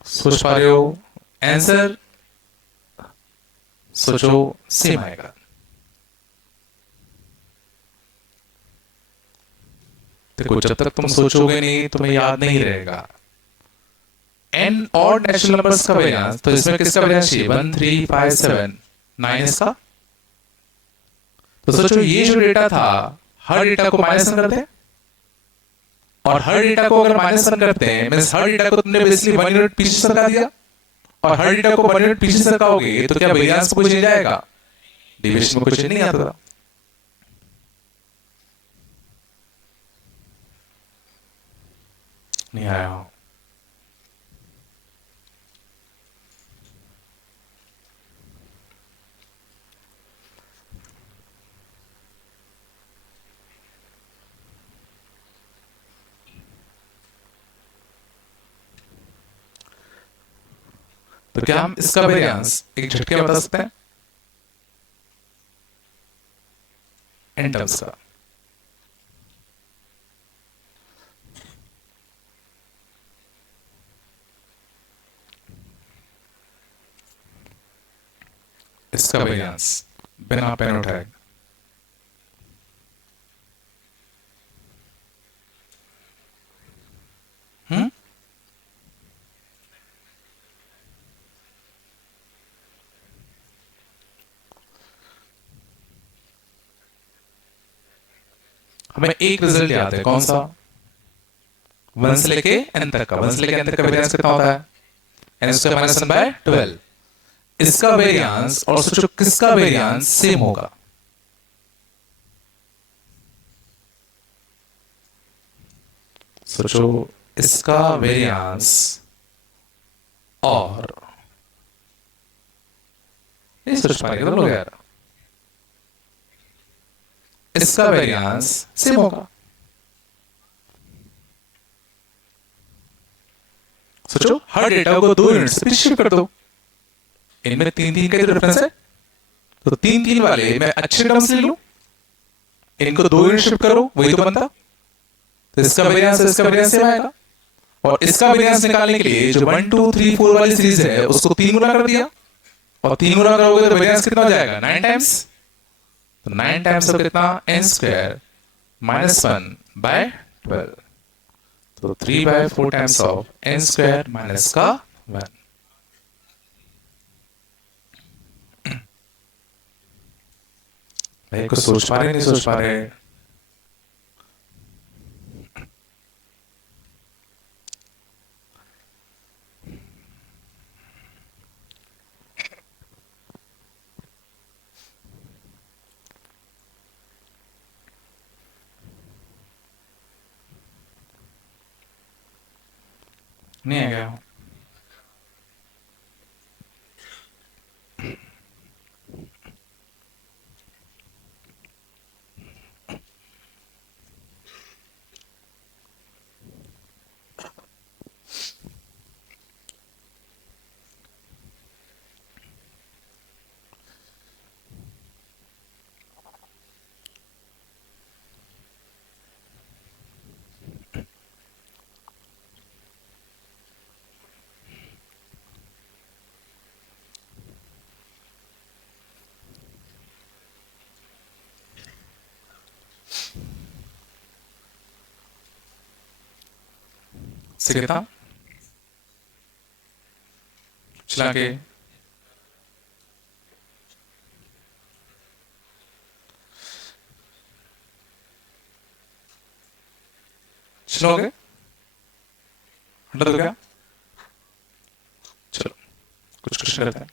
सोच पा रहे हो, आंसर सोचो सेम आएगा। देखो जब तक तुम सोचोगे नहीं तुम्हें याद नहीं रहेगा। n ऑड नेचुरल नंबर्स का वेरिएंस, तो इसमें किसका वेरिएंस चाहिए, 1 3 5 7 9 इसका। तो सोचो ये जो डेटा था, हर डेटा को माइनस वन करते हैं, और हर डेटा को अगर माइनस वन करते हैं मींस हर डेटा को तुमने बेसिकली 1 यूनिट पीछे सरका दिया, और हर डेटा को 1 यूनिट पीछे सरकाओगे तो क्या वेरिएंस में कुछ चेंज आएगा, डेविएशन में कुछ नहीं आता था। नहीं आया। तो क्या हम इसका वेरिएंस एक झटके में बता सकते हैं, n टर्म्स का। इसका वेरिएंस बिना पेन उठाए, हमें एक रिजल्ट याद है, कौन सा, 1 से लेके n तक का, 1 से लेके n तक का वेरिएंस कितना होता है, n स्क्वायर माइनस 1/12। इसका वेरिएंस और सोचो किसका वेरिएंस सेम होगा, सोचो इसका वेरिएंस और ये सोच पाएंगे तुम लोग यार, इसका वेरिएंस सेम होगा। सोचो हर डेटा को 2 यूनिट से पीछे शिफ्ट कर दो, इनमें 3 का डिफरेंस है, तो 3 वाले मैं अच्छे टर्म्स ले लूं, इनको 2 यूनिट शिफ्ट करो, वही तो बनता। तो इसका वेरिएंस सेम आएगा, और इसका वेरिएंस निकालने के लिए जो 1 2 3 4 वाली सीरीज है उसको 3 गुना कर दिया, और 3 गुना करोगे तो वेरिएंस कितना हो जाएगा, 9 टाइम्स। तो 9 टाइम्स ऑफ कितना, n स्क्वायर माइनस 1/12। तो तो 3/4 times of n square minus का 1। भाई कुछ सोच पा रहे नहीं सोच पा रहे? नहीं आ गया? से कितना चला के चलोगे? हटा दो क्या? चलो कुछ क्वेश्चन करते हैं।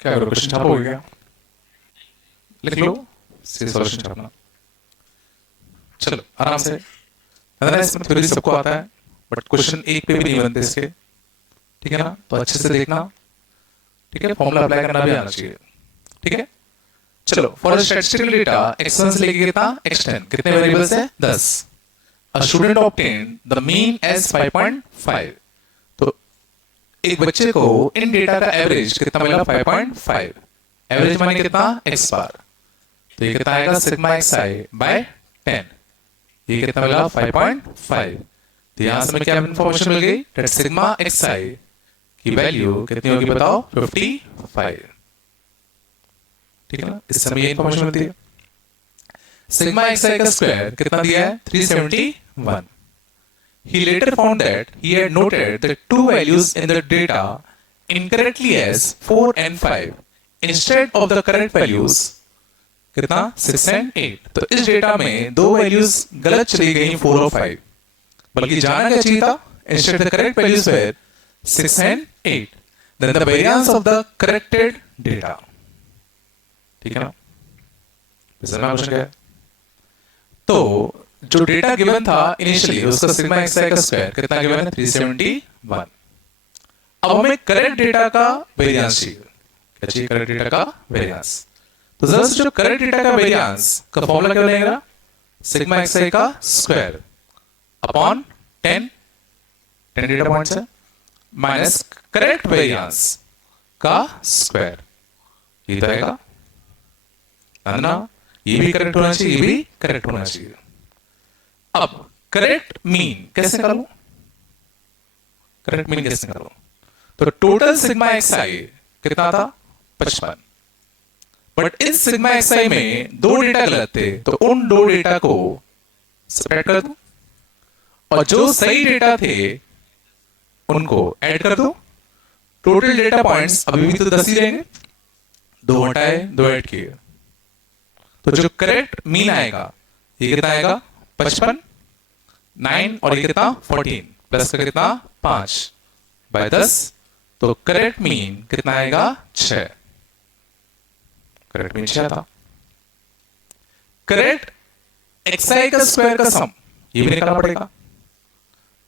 क्या करो, क्वेश्चन छापोगे क्या? लिख लो, से सॉल्यूशन छापना। चलो आराम से। इसमें थ्योरी सबको आता है, बट क्वेश्चन एक पे भी नहीं बनते इसके, ठीक है ना? तो अच्छे से देखना, ठीक है? फॉर्मूला अप्लाई करना भी आना चाहिए, ठीक है? चलो, फॉर स्टैटिस्टिकल डेटा x1 से लेके कितना x10 कितने वेरिएबल्स है? 10। A student obtain the mean as 5.5। तो एक बच्चे को इन डेटा का एवरेज कितना मिला? 5.5। एवरेज माने कितना? x बार। तो ये कितना आएगा? Sigma xi by 10। ये कितना मिला? 5.5। तो यहां से हमें क्या इंफॉर्मेशन मिल गई? दैट सिग्मा xi की वैल्यू कितनी होगी बताओ? 55, ठीक है ना? इस समय ये इंफॉर्मेशन मिलती है। सिग्मा xi का स्क्वायर कितना दिया है? 371। He later found that he had noted the two values in the data incorrectly as 4 and 5 instead of the correct values कितना? 6 and 8। तो इस डेटा में दो वैल्यूज गलत चली गई, 4 और 5, बल्कि जाना क्या चाहिए था? Instead the correct values were 6 and 8, then the variance of the corrected data, ठीक है ना? क्वेश्चन क्या है? तो जो डेटा गिवन था इनिशियली उसका सिग्मा xi का स्क्वायर कितना गिवन है? 371। अब हमें करेक्ट डेटा का वेरिएंस चाहिए। क्या चाहिए? करेक्ट डेटा का वेरिएंस। तो जरा से जो करेक्ट डेटा का वेरिएंस का फॉर्मूला क्या बनेगा? सिग्मा xi का स्क्वायर अपॉन 10 डेटा पॉइंट्स है माइनस करेक्ट वेरिएंस का स्क्वायर। ये तो आएगा ना? ये भी करेक्ट होना चाहिए, ये भी करेक्ट होना चाहिए। अब करेक्ट मीन कैसे निकालूं? करेक्ट मीन कैसे निकालूं? तो टोटल सिग्मा xi कितना था? 55। बट इस सिग्मा xi में दो डेटा गलत थे, तो उन दो डेटा को सब्ट्रैक्ट कर दूं और जो सही डेटा थे उनको ऐड कर दो। टोटल डेटा पॉइंट्स अभी भी तो 10 ही रहेंगे। दो हटाए, दो ऐड किए, तो जो करेक्ट मीन आएगा ये कितना आएगा? 55, 9 और ये कितना? 14 प्लस का कितना? 5 बाय 10। तो करेक्ट मीन कितना आएगा? 6। करेक्ट मीन 6 था। करेक्ट xi का स्क्वायर का सम ये भी निकालना पड़ेगा।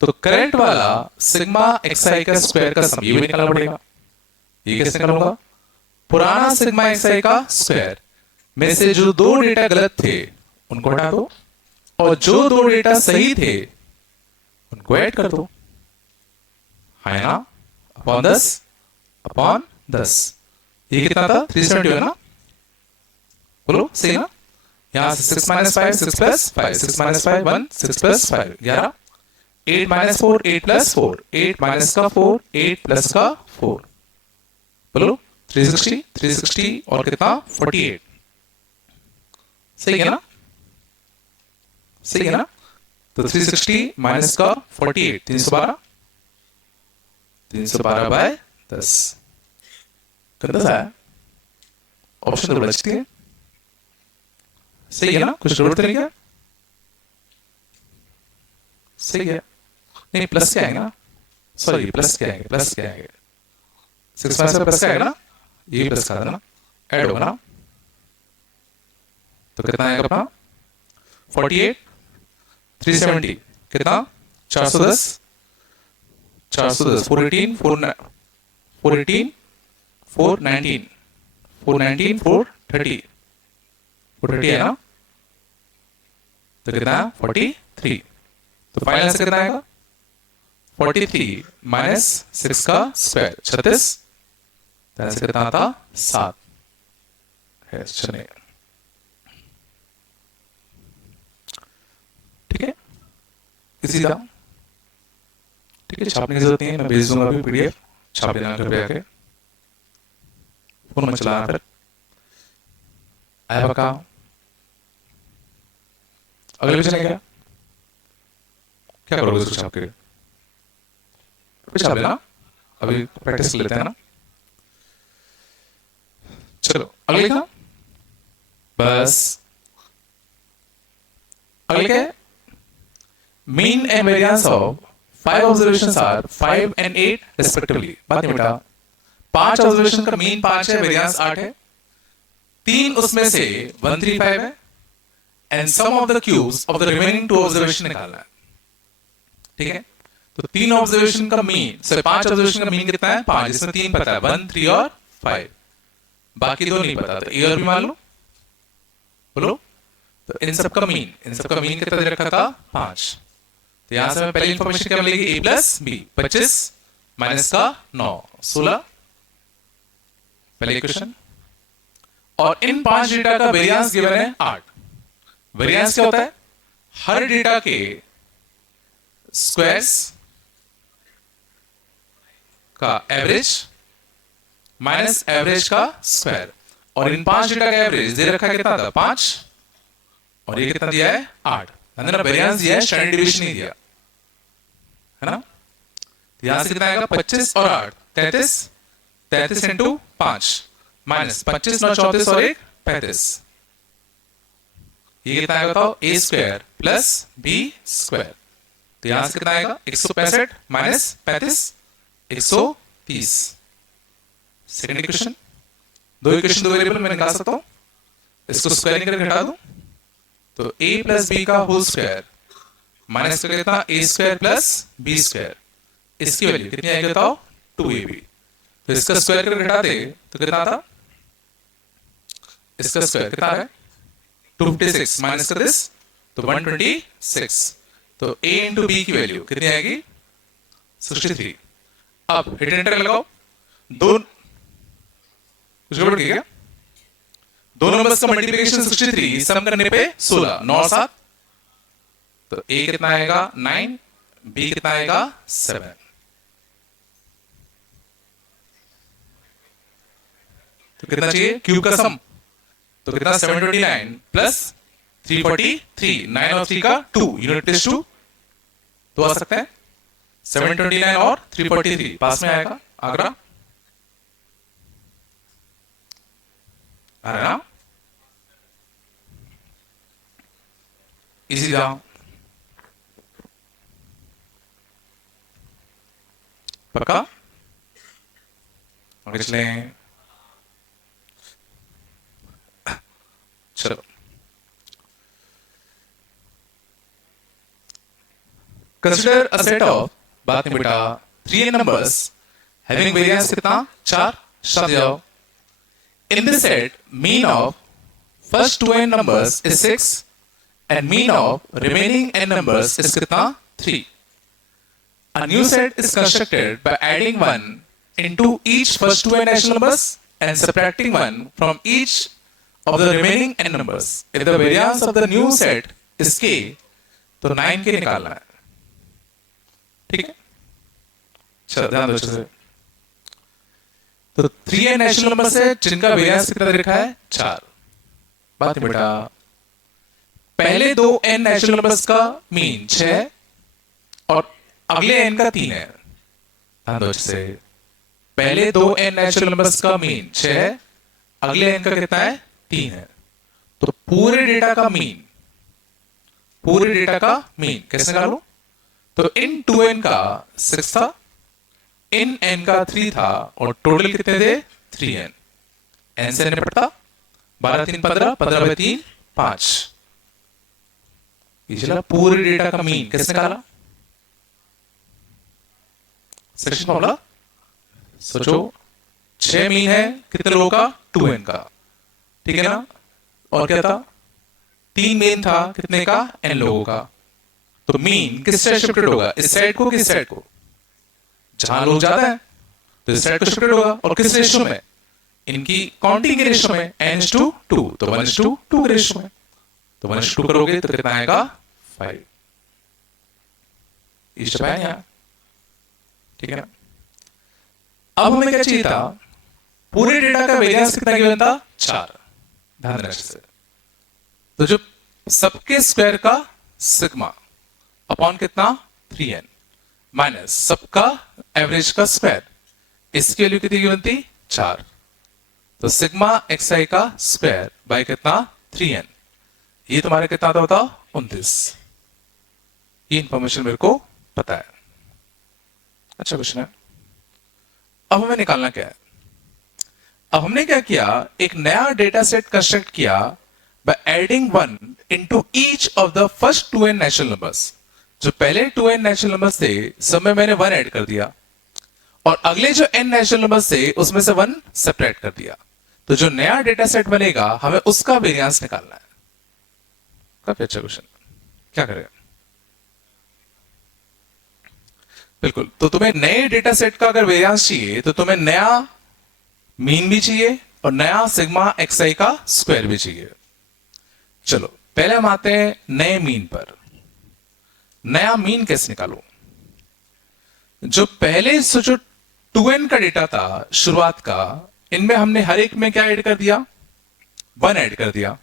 तो करेक्ट वाला सिग्मा xi का स्क्वायर का सम ये भी निकालना पड़ेगा। ये कैसे निकालूंगा? पुराना सिग्मा xi का स्क्वायर में से जो दो डेटा गलत थे उनको हटा दो और जो दो डेटा सही थे उनको ऐड कर दो, है ना? Upon 10 upon 10। ये कितना था? 370 है ना? बोलो सही ना? यहां से 6 minus 5 6 plus 5 6 minus 5 1 6 plus 5 11 8 minus 4 8 plus 4 8 minus का 4 8 प्लस का 4। बोलो 360 और कितना? 48। सही है ना? सही है ना? तो 360 माइनस का 48, 312, 312 बाय 10 कितना सा है? ऑप्शन तो बचती है, सही है ना? कुछ जरूरत नहीं क्या? सही है, नहीं प्लस क्या आएगा ना, सॉरी प्लस क्या आएगा, प्लस क्या आएगा, 6 में से प्लस क्या आएगा ना, ये प्लस का था ना, ऐड होगा ना, तो कितना आएगा अपना 48, 370 कितना 410, 410 418 418 419 419 430 430 है ना, तो कितना 43, तो फाइनल आंसर कितना आएगा 43 माइनस 6 का स्क्वायर 36, तो आंसर कितना था 7 है। चलिए ठीक है, इसी तरह ठीक है, छापने की जरूरत नहीं है, मैं भेज दूंगा अभी पीडीएफ, छाप देना घर पे आके, फोन में चलाना फिर आया बका। अगले क्वेश्चन है क्या, क्या करोगे उसको छाप के, छाप लेना, अभी प्रैक्टिस लेते हैं ना। चलो अगले का, बस अगले क्या है, mean and variance of 5 observations are 5 and 8 respectively. बात नहीं बेटा, 5 ऑब्जर्वेशन का मीन 5 है, वेरिएंस 8 है, 3 उसमें से 135 है, and sum of the cubes of the remaining 2 observation निकालना है। ठीक है, तो 3 ऑब्जर्वेशन का मीन, सॉरी 5 ऑब्जर्वेशन का मीन कितना है 5, जिसमें 3 पता है 1 3 और 5, बाकी 2 नहीं पता, तो ए और बी मान लो, बोलो। तो इन सब का मीन कितना दे रखा था 5, तो यहां से हमें पहली इंफॉर्मेशन क्या मिलेगी a प्लस बी, 25 माइनस का 9 16, पहले क्वेश्चन। और इन 5 डेटा का वेरिएंस गिवन है 8। वेरिएंस क्या होता है, हर डेटा के स्क्वायर्स का एवरेज माइनस एवरेज का स्क्वायर, और इन 5 डेटा का एवरेज दे रखा है कितना था 5, और ये कितना दिया है 8, अंदर वेरिएंस दिया है, स्टैंडर्ड डिवीजन नहीं दिया है ना। तो यहां से कितना आएगा 25 और 8 33, 33 इंटू 5 माइनस 25 9 34 और 1 35, ये कितना आएगा बताओ ए स्क्वायर प्लस बी स्क्वायर, तो यहां से कितना आएगा 165 माइनस 35 130। सेकंड इक्वेशन, दो इक्वेशन दो वेरिएबल मैं निकाल सकता हूं, इसको स्क्वायरिंग करके घटा दूं, तो a प्लस बी का होल स्क्वायर माइनस करके कितना a square plus b square, इसकी वैल्यू कितनी आएगी बताओ 2ab, तो इसका स्क्वायर करके घटाते तो कितना आता, इसका स्क्वायर कितना है 256 माइनस कर दिस तो 126, तो a इंटू बी की वैल्यू कितनी आएगी 63। अब हिट एंटर लगाओ, दो कुछ गड़बड़ की क्या, दो नंबर्स का मल्टीप्लिकेशन 63, सम करने पे 16 9 और 7, तो a कितना आएगा 9, b कितना आएगा 7। तो कितना चाहिए क्यूब का सम, तो कितना 729 प्लस 343, 9 और 3 का 2 यूनिट प्लस 2, तो आ सकते हैं 729 और 343 पास में आएगा, आगरा आ रहा है ना, इजी जाओ पक्का। आगे चले, चलो कंसिडर अ सेट ऑफ, बात नहीं बेटा 3 नंबर्स हैविंग वेरिएंस कितना 4, समझ जाओ। In this set, mean of first 2 n numbers is 6 and mean of remaining n numbers is कितना 3. A new set is constructed by adding 1 into each first 2 n natural numbers and subtracting 1 from each of the remaining n numbers. If the variance of the new set is k, तो 9k निकालना है, ठीक है। चलो ध्यान दो अच्छे से, तो 3 n नेचुरल नंबर से जिनका वेरिएंस कितना दे रखा है 4, बात नहीं बेटा पहले दो n नेचुरल नंबर्स का मीन 6 और अगले n का 3 है। ध्यान दो से, पहले दो n नेचुरल नंबर्स का मीन 6, अगले n का कितना है 3 है। तो पूरे डेटा का मीन, पूरे डेटा का मीन कैसे निकालूं? तो इन 2n का 6 था, इन n का 3 था और टोटल कितने थे 3n। n से निपटता 12 3 15, 15 बाई 3 5। ये चला पूरे डेटा का मीन कैसे निकाला? सेक्शन फॉर्मूला सोचो, 6 मीन है कितने लोगों का 2n का, ठीक है ना? और क्या था 3 मीन था कितने का n लोगों का। तो मीन किस साइड शिफ्टेड होगा? इस साइड को किस साइड को? जहां लोग ज्यादा है तो इस साइड को शिफ्टेड होगा। और किस रेशियो में? इनकी काउंटिंग के रेशियो में, n/2, तो 1/2 के रेशियो में। तो 1/2 करोगे तो कितना आएगा 5। इस पाया यहां, ठीक है ना? अब हमें क्या चाहिए था? पूरे डेटा का वेरिएंस कितना गिवन था 4। ध्यान रखना से, तो जो सबके स्क्वायर का सिग्मा अपॉन कितना 3n माइनस सबका एवरेज का स्क्वायर, इसकी वैल्यू कितनी गिवन थी 4। तो सिग्मा xi का स्क्वायर बाय कितना 3n, ये तुम्हारे कितना था बताओ 29। ये इंफॉर्मेशन मेरे को पता है। अच्छा क्वेश्चन है। अब हमें निकालना क्या है? अब हमने क्या किया, एक नया डेटा सेट कंस्ट्रक्ट किया by adding 1 into each of the first 2n natural numbers. जो पहले 2n नेचुरल नंबर्स थे सब में मैंने 1 ऐड कर दिया और अगले जो n नेचुरल नंबर्स थे उसमें से 1 सेपरेट कर दिया। तो जो नया डेटा सेट बनेगा हमें उसका वेरिएंस निकालना है। काफी अच्छा क्वेश्चन, क्या करेगा? बिल्कुल, तो तुम्हें नए डेटा सेट का अगर वेरिएंस चाहिए तो तुम्हें नया मीन भी चाहिए और नया सिग्मा xi का स्क्वायर भी चाहिए। चलो पहले हम आते हैं नए मीन पर। नया मीन कैसे निकालूं? जो पहले से जो 2n का डेटा था शुरुआत का, इनमें हमने हर एक में क्या ऐड कर दिया 1 ऐड कर दिया।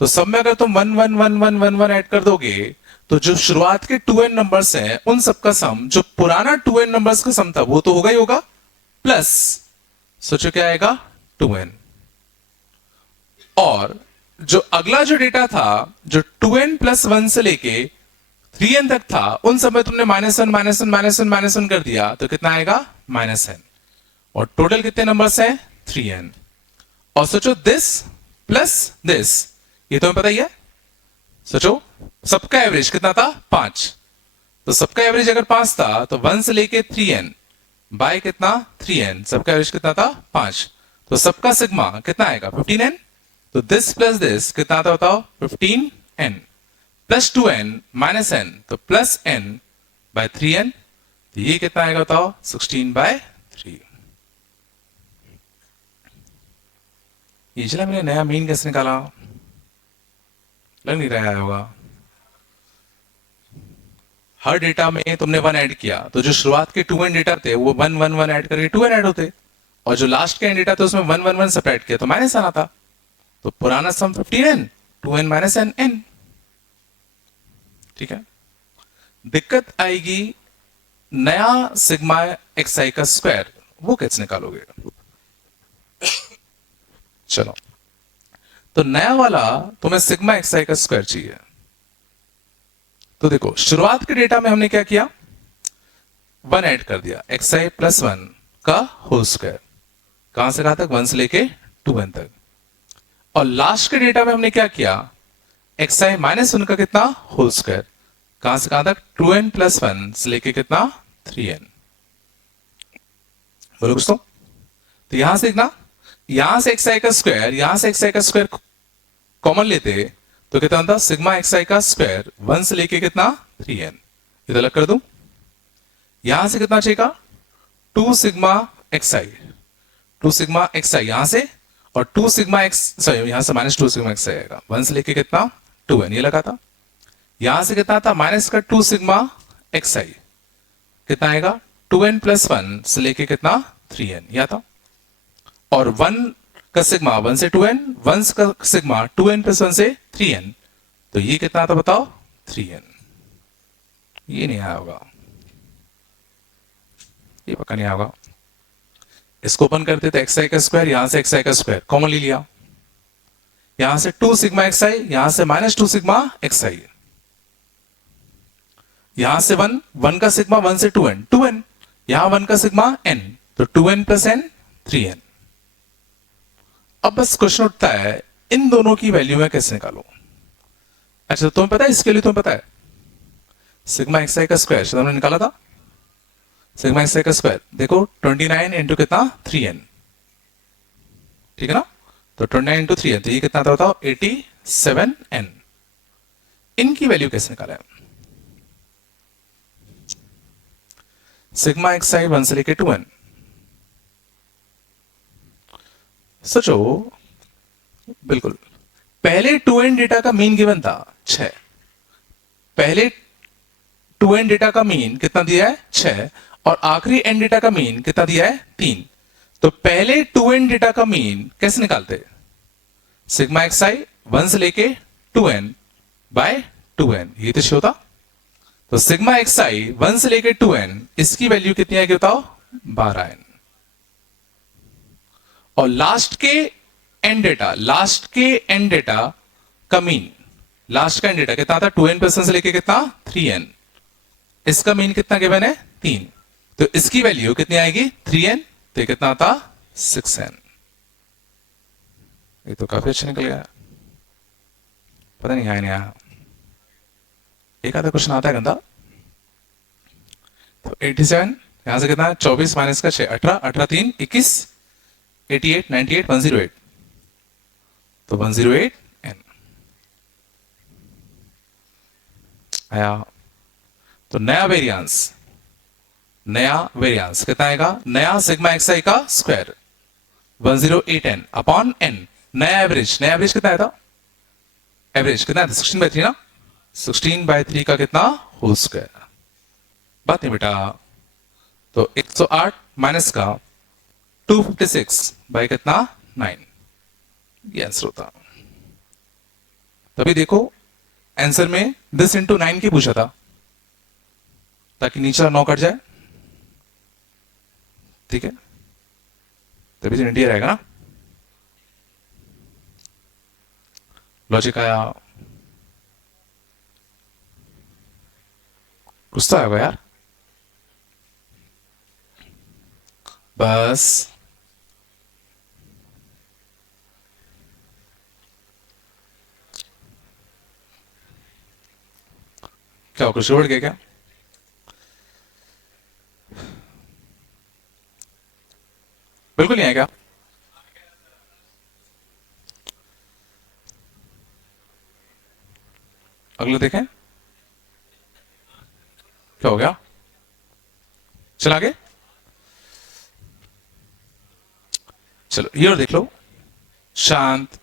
तो सब में अगर तुम 1 1 1 1 1 1 ऐड कर दोगे तो जो शुरुआत के 2n नंबर्स हैं उन सबका सम, जो पुराना 2n नंबर्स का सम था वो तो होगा ही होगा, प्लस सोचो क्या आएगा 2n। और जो अगला जो डेटा था जो 2n प्लस 1 से लेके 3n तक था उन सब में तुमने -1 -1 -1 -1 कर दिया तो कितना आएगा -n। और टोटल कितने नंबर्स हैं 3n। और सोचो दिस प्लस दिस, ये तुम्हें पता ही है। सोचो सबका एवरेज कितना था 5, तो सबका एवरेज अगर 5 था तो 1 से लेके 3n बाय कितना 3n, सबका एवरेज कितना था 5, तो सबका सिग्मा कितना आएगा 15n। तो दिस प्लस दिस कितना आता बताओ 15n plus 2n minus n, तो प्लस n बाय 3n, तो ये कितना आएगा बताओ 16/3। ये चला मैंने नया मीन कैसे निकाला? लग नहीं रहा होगा। हर डेटा में तुमने 1 ऐड किया तो जो शुरुआत के 2n डेटा थे वो 1 1 1 ऐड करके 2n ऐड होते, और जो लास्ट के n डेटा थे उसमें 1 1 1 सेपरेट किया तो माइनस आना था। तो पुराना सम 15n 2n माइनस n। ठीक है, दिक्कत आएगी नया सिग्मा xi का स्क्वायर, वो कैसे निकालोगे? चलो, तो नया वाला तुम्हें सिग्मा xi का स्क्वायर चाहिए। तो देखो शुरुआत के डेटा में हमने क्या किया 1 ऐड कर दिया, xi प्लस 1 का होल स्क्वायर, कहां से कहां तक 1 से लेके 2n तक। और लास्ट के डेटा में हमने क्या किया xi माइनस 1 का कितना होल स्क्वायर, कहां से कहां तक 2n प्लस 1 से लेके कितना 3n। बोलो दोस्तों, तो यहां से इतना, यहां से xi का स्क्वायर, यहां से xi का स्क्वायर कॉमन लेते तो कितना होता सिग्मा xi का स्क्वायर 1 से लेके कितना 3n। इधर अलग कर दूं, यहां से कितना चाहिएगा 2 सिग्मा xi, 2 सिग्मा xi यहां से, और 2 सिग्मा x, सॉरी यहां से -2 सिग्मा xi आएगा 1 से लेके कितना 2n, ये लगा था। यहां से कितना था माइनस का 2 सिग्मा xi, कितना आएगा 2n प्लस 1 से लेके कितना 3n, यह था। और 1 का सिग्मा 1 से 2n, 1 का सिग्मा 2n प्लस 1 से 3n, तो ये कितना था बताओ 3n। ये नहीं आया होगा, ये पक्का नहीं आया होगा। इसको ओपन करते तो एक्स आई का स्क्वायर, यहां से एक्स आई का स्क्वायर कॉमन ले लिया, यहां से 2 सिग्मा एक्स आई, यहां से -2 सिग्मा एक्स आई, यहां से 1 1 का सिग्मा 1 से 2n 2n, यहां 1 का सिग्मा n, तो 2n प्लस n 3n। अब बस क्वेश्चन उठता है इन दोनों की वैल्यू में कैसे निकालो। अच्छा तुम्हें पता है, इसके लिए तुम्हें पता है सिग्मा एक्स आई का स्क्वायर शायद हमने निकाला था, सिग्मा एक्स आई का स्क्वायर देखो 29 इंटू कितना 3n, ठीक है ना। तो 29 इंटू 3n, तो ये कितना था बताओ 87n। इनकी वैल्यू कैसे निकाला है, सिग्मा एक्स आई 1 से लेके 2n। सोचो बिल्कुल, पहले 2n डेटा का मीन गिवन था 6, पहले 2n डेटा का मीन कितना दिया है 6, और आखिरी n डेटा का मीन कितना दिया है 3। तो पहले 2n डेटा का मीन कैसे निकालते, सिग्मा एक्स आई 1 से लेके 2n बाय 2n, ये तो होता। तो सिग्मा एक्स आई 1 से लेके 2n, इसकी वैल्यू कितनी आएगी बताओ 12n। और लास्ट के एन डेटा, लास्ट के एन डेटा का मीन, लास्ट का एन डेटा कितना था 2n प्लस 1 से लेके कितना 3n, इसका मीन कितना गिवन है 3, तो इसकी वैल्यू कितनी आएगी 3n, तो ये कितना था 6n। ये तो काफी अच्छा निकल गया, पता नहीं आया नहीं आया, एक आधा क्वेश्चन आता है गंदा। तो 87 यहां से कितना 24 माइनस का 6 18 18 3 21 88 98 108, तो 108 n आया। तो नया वेरिएंस कितना आएगा, नया सिग्मा एक्स आई का स्क्वायर 108n अपॉन n, नया एवरेज कितना आया था, एवरेज कितना था 16/3 ना, 16/3 का कितना होल स्क्वायर, बात नहीं बेटा। तो 108 माइनस का 256 बाई कितना 9, ये आंसर होता। तभी देखो आंसर में 10 इंटू 9 की पूछा था, ताकि नीचे 9 कट जाए, ठीक है, तभी से इंडिया रहेगा ना। लॉजिक आया, कुछ तो आएगा यार, बस क्या कुछ बढ़ गया क्या, बिल्कुल नहीं आएगा। अगले देखें क्या हो गया, चल आगे, चलो ये और देख लो, शांत,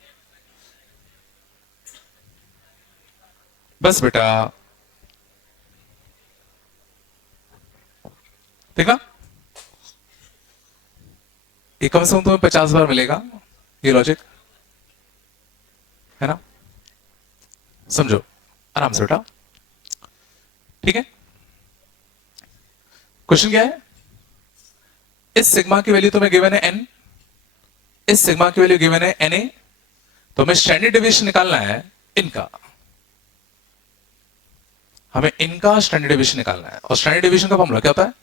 बस बेटा देखा, ये कम से कम तुम्हें 50 बार मिलेगा ये लॉजिक, है ना, समझो आराम से बेटा, ठीक है। क्वेश्चन क्या है, इस सिग्मा की वैल्यू तुम्हें गिवन है n, इस सिग्मा की वैल्यू गिवन है na, तो हमें स्टैंडर्ड डेविएशन निकालना है इनका, हमें इनका स्टैंडर्ड डेविएशन निकालना है। और स्टैंडर्ड डेविएशन का फॉर्मूला क्या होता है,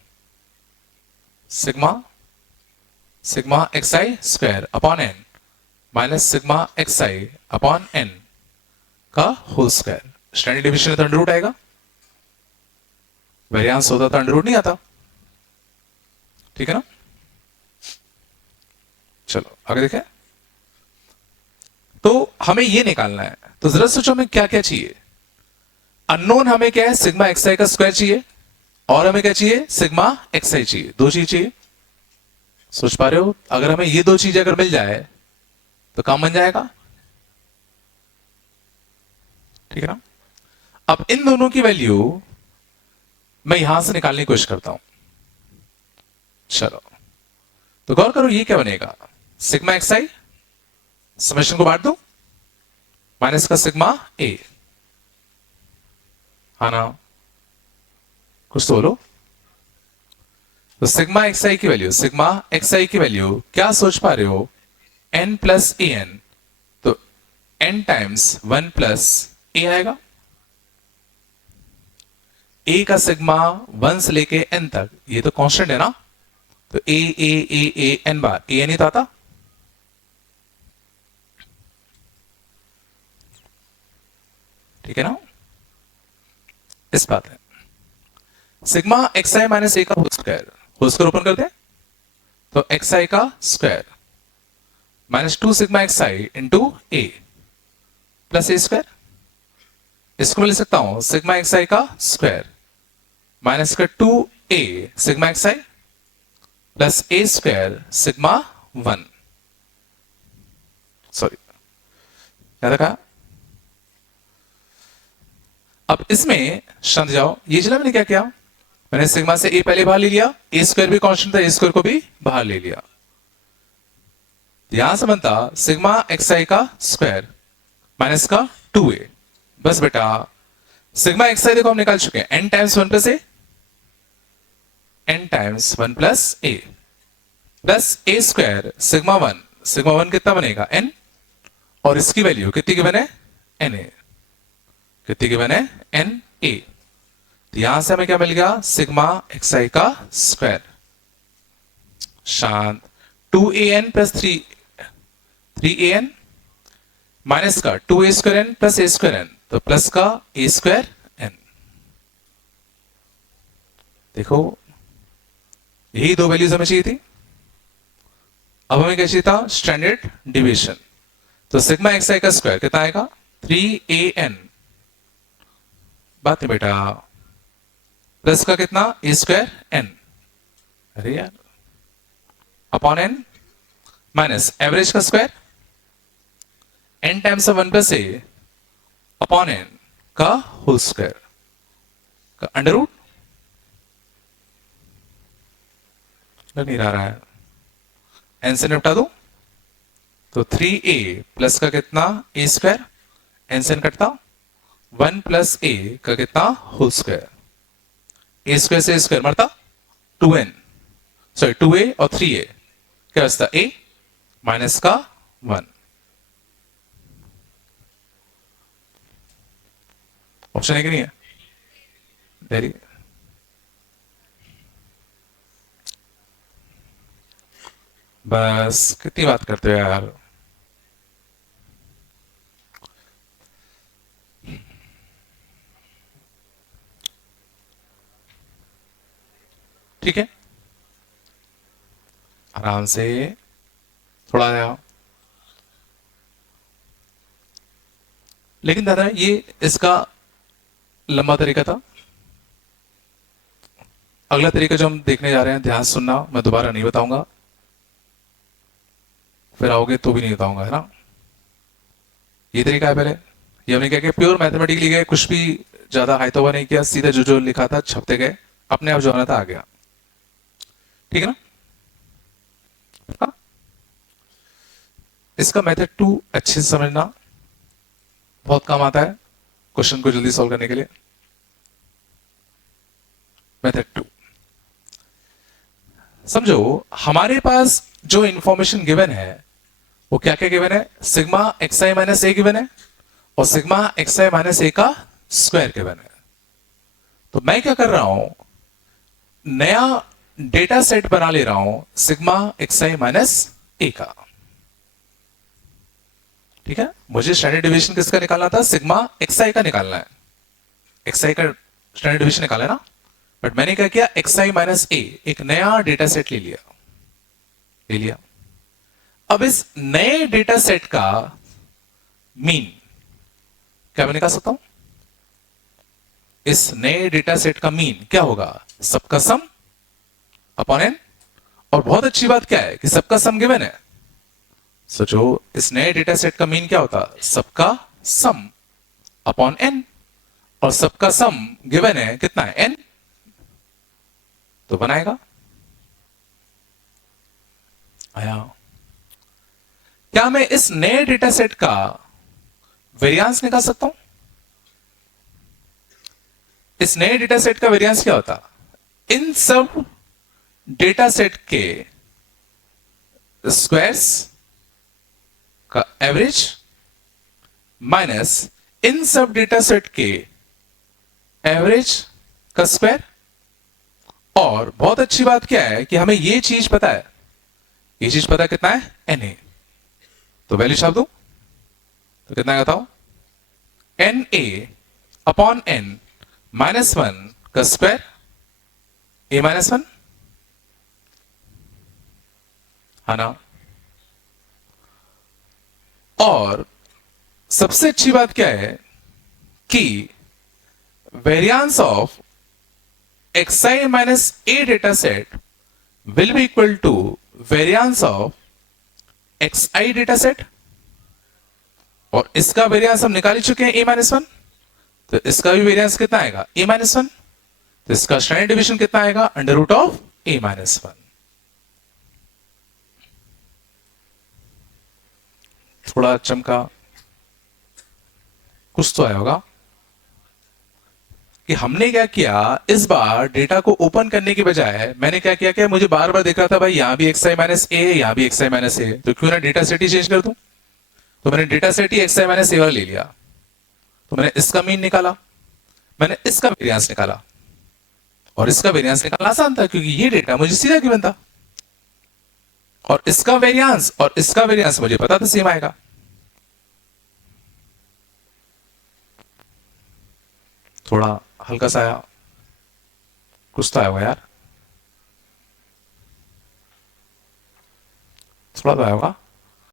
sigma X I square upon n minus sigma X I upon n का होल स्क्वायर। स्टैंडर्ड डेविएशन में तो अंडर रूट आएगा, वेरिएंस होता तो अंडर रूट नहीं आता, ठीक है ना। चलो आगे देखें, तो हमें ये निकालना है, तो जरा सोचो हमें क्या क्या चाहिए, अननोन हमें क्या है सिग्मा एक्स आई का स्क्वायर चाहिए, और हमें क्या चाहिए सिग्मा एक्स आई चाहिए, दो चीज चाहिए, सोच पा रहे हो, अगर हमें ये दो चीजें अगर मिल जाए तो काम बन जाएगा, ठीक है ना। अब इन दोनों की वैल्यू मैं यहां से निकालने की कोशिश करता हूं, चलो तो गौर करो ये क्या बनेगा, सिग्मा एक्स आई समेशन को बांट दो, माइनस का सिग्मा ए हाँ ना, कुछ तो बोलो। तो सिग्मा एक्स आई की वैल्यू, सिग्मा एक्स आई की वैल्यू क्या सोच पा रहे हो? n प्लस ए एन, तो n टाइम्स 1 प्लस ए आएगा। a का सिग्मा 1 से लेके n तक, ये तो कांस्टेंट है ना, तो A N bar, A N ही तो आता। ठीक है ना, इस बात है। Sigma X i minus A का होल स्क्वायर ओपन करते हैं, तो एक्स आई का square minus 2 sigma X I into A plus A square. इसको मैं लिख सकता हूं सिग्मा एक्स आई का स्क्वायर माइनस का 2 ए सिग्मा एक्स आई प्लस ए स्क्वायर सिग्मा 1, सॉरी क्या रखा। अब इसमें समझ जाओ, ये चला मैंने क्या किया, मैंने सिग्मा से ए पहले बाहर ले लिया, ए स्क्वायर भी कांस्टेंट था, ए स्क्वायर को भी बाहर ले लिया। यहां से बनता सिग्मा एक्स आई का स्क्वायर माइनस का 2a। बस बेटा सिग्मा एक्स आई देखो हम निकाल चुके हैं, n टाइम्स 1 प्लस ए, n टाइम्स 1 प्लस ए प्लस ए स्क्वायर सिग्मा 1, सिग्मा 1 कितना बनेगा n, और इसकी वैल्यू कितनी गिवन है na, कितनी गिवन है na। तो यहां से हमें क्या मिल गया, सिग्मा एक्स आई का स्क्वायर शांत 2an प्लस 3an माइनस का 2a स्क्वायर एन प्लस ए स्क्वायर एन, तो प्लस का ए स्क्वायर एन। देखो यही दो वैल्यूज हमें चाहिए थी। अब हमें क्या चाहिए था, स्टैंडर्ड डिविएशन। तो सिग्मा एक्स आई का स्क्वायर कितना आएगा 3an, बात है बेटा, प्लस का कितना ए स्क्वायर एन, अरे यार अपॉन एन माइनस एवरेज का स्क्वायर n टाइम्स 1 प्लस ए अपॉन n का होल स्क्वायर का अंडर रूट, नहीं रहा है, n से निपटा दो, तो 3a प्लस का कितना ए स्क्वायर, n से कटता 1 प्लस ए का कितना होल स्क्वायर, ए स्क्वायर से स्क्वायर मरता 2n, सॉरी 2a और 3a क्या बचता a माइनस का 1। ऑप्शन है कि नहीं है, वेरी, बस कितनी बात करते हो यार। ठीक है, आराम से थोड़ा जाओ। लेकिन दादा ये इसका लंबा तरीका था, अगला तरीका जो हम देखने जा रहे हैं, ध्यान सुनना, मैं दोबारा नहीं बताऊंगा, फिर आओगे तो भी नहीं बताऊंगा, है ना। ये तरीका है पहले, ये हमने क्या किया, प्योर मैथमेटिकली गए, कुछ भी ज्यादा हाई तो नहीं किया, सीधा जो जो लिखा था छपते गए, अपने आप जो आना था आ गया। ठीक है ना। हाँ? इसका मेथड 2 अच्छे से समझना, बहुत काम आता है क्वेश्चन को जल्दी सॉल्व करने के लिए। मेथड 2 समझो, हमारे पास जो इंफॉर्मेशन गिवन है वो क्या क्या गिवन है, sigma X i minus A given है और sigma X i minus A का स्क्वायर गिवन है। तो मैं क्या कर रहा हूं, नया डेटा सेट बना ले रहा हूं sigma X i minus A का। ठीक है, मुझे स्टैंडर्ड डिवीजन किसका निकालना था, सिग्मा एक्स आई का निकालना है, एक्स आई का स्टैंडर्ड डिवीजन निकाला है ना, बट मैंने क्या किया, एक्स आई माइनस ए एक नया डेटा सेट ले लिया। अब इस नए डेटा सेट का मीन क्या मैं निकाल सकता हूं, इस नए डेटा सेट का मीन क्या होगा, सबका सम अपॉन एन, और बहुत अच्छी बात क्या है कि सबका सम गिवन है। सोचो इस नए डेटा सेट का मीन क्या होता, सबका सम अपॉन एन, और सबका सम गिवन है कितना है एन, तो बनाएगा आया। क्या मैं इस नए डेटा सेट का वेरिएंस निकाल सकता हूं, इस नए डेटा सेट का वेरिएंस क्या होता? इन सब डेटा सेट के स्क्वायर्स का एवरेज माइनस इन सब डेटा सेट के एवरेज का स्क्वायर। और बहुत अच्छी बात क्या है कि हमें ये चीज पता है, ये चीज पता है कितना है? Na। तो वैल्यू छाप दो, तो कितना है बताओ? Na अपॉन n -1 का स्क्वायर a -1, है ना। और सबसे अच्छी बात क्या है कि variance of xi minus a data set will be equal to variance of xi data set. और इसका वेरिएंस हम निकाल ही चुके हैं a -1, तो इसका भी वेरिएंस कितना आएगा? a -1। तो इसका स्टैंडर्ड डिवीजन कितना आएगा? Under root of a -1। थोड़ा चमका, कुछ तो आया होगा कि हमने क्या किया, इस बार डेटा को ओपन करने के बजाय मैंने क्या किया, क्या मुझे बार बार देख रहा था भाई यहां भी xi माइनस ए है, यहां भी xi माइनस ए, तो क्यों ना डेटा सेट ही चेंज कर दूं। तो मैंने डेटा सेट ही xi माइनस ए वाला ले लिया। तो मैंने इसका मीन निकाला, मैंने इसका वेरिएंस निकाला, और इसका वेरिएंस निकालना आसान था क्योंकि ये डेटा मुझे सीधा गिवन था। और इसका वेरिएंस और इसका वेरिएंस मुझे पता था सेम आएगा। थोड़ा हल्का सा आया, कुछ तो आया होगा यार, थोड़ा तो आया होगा।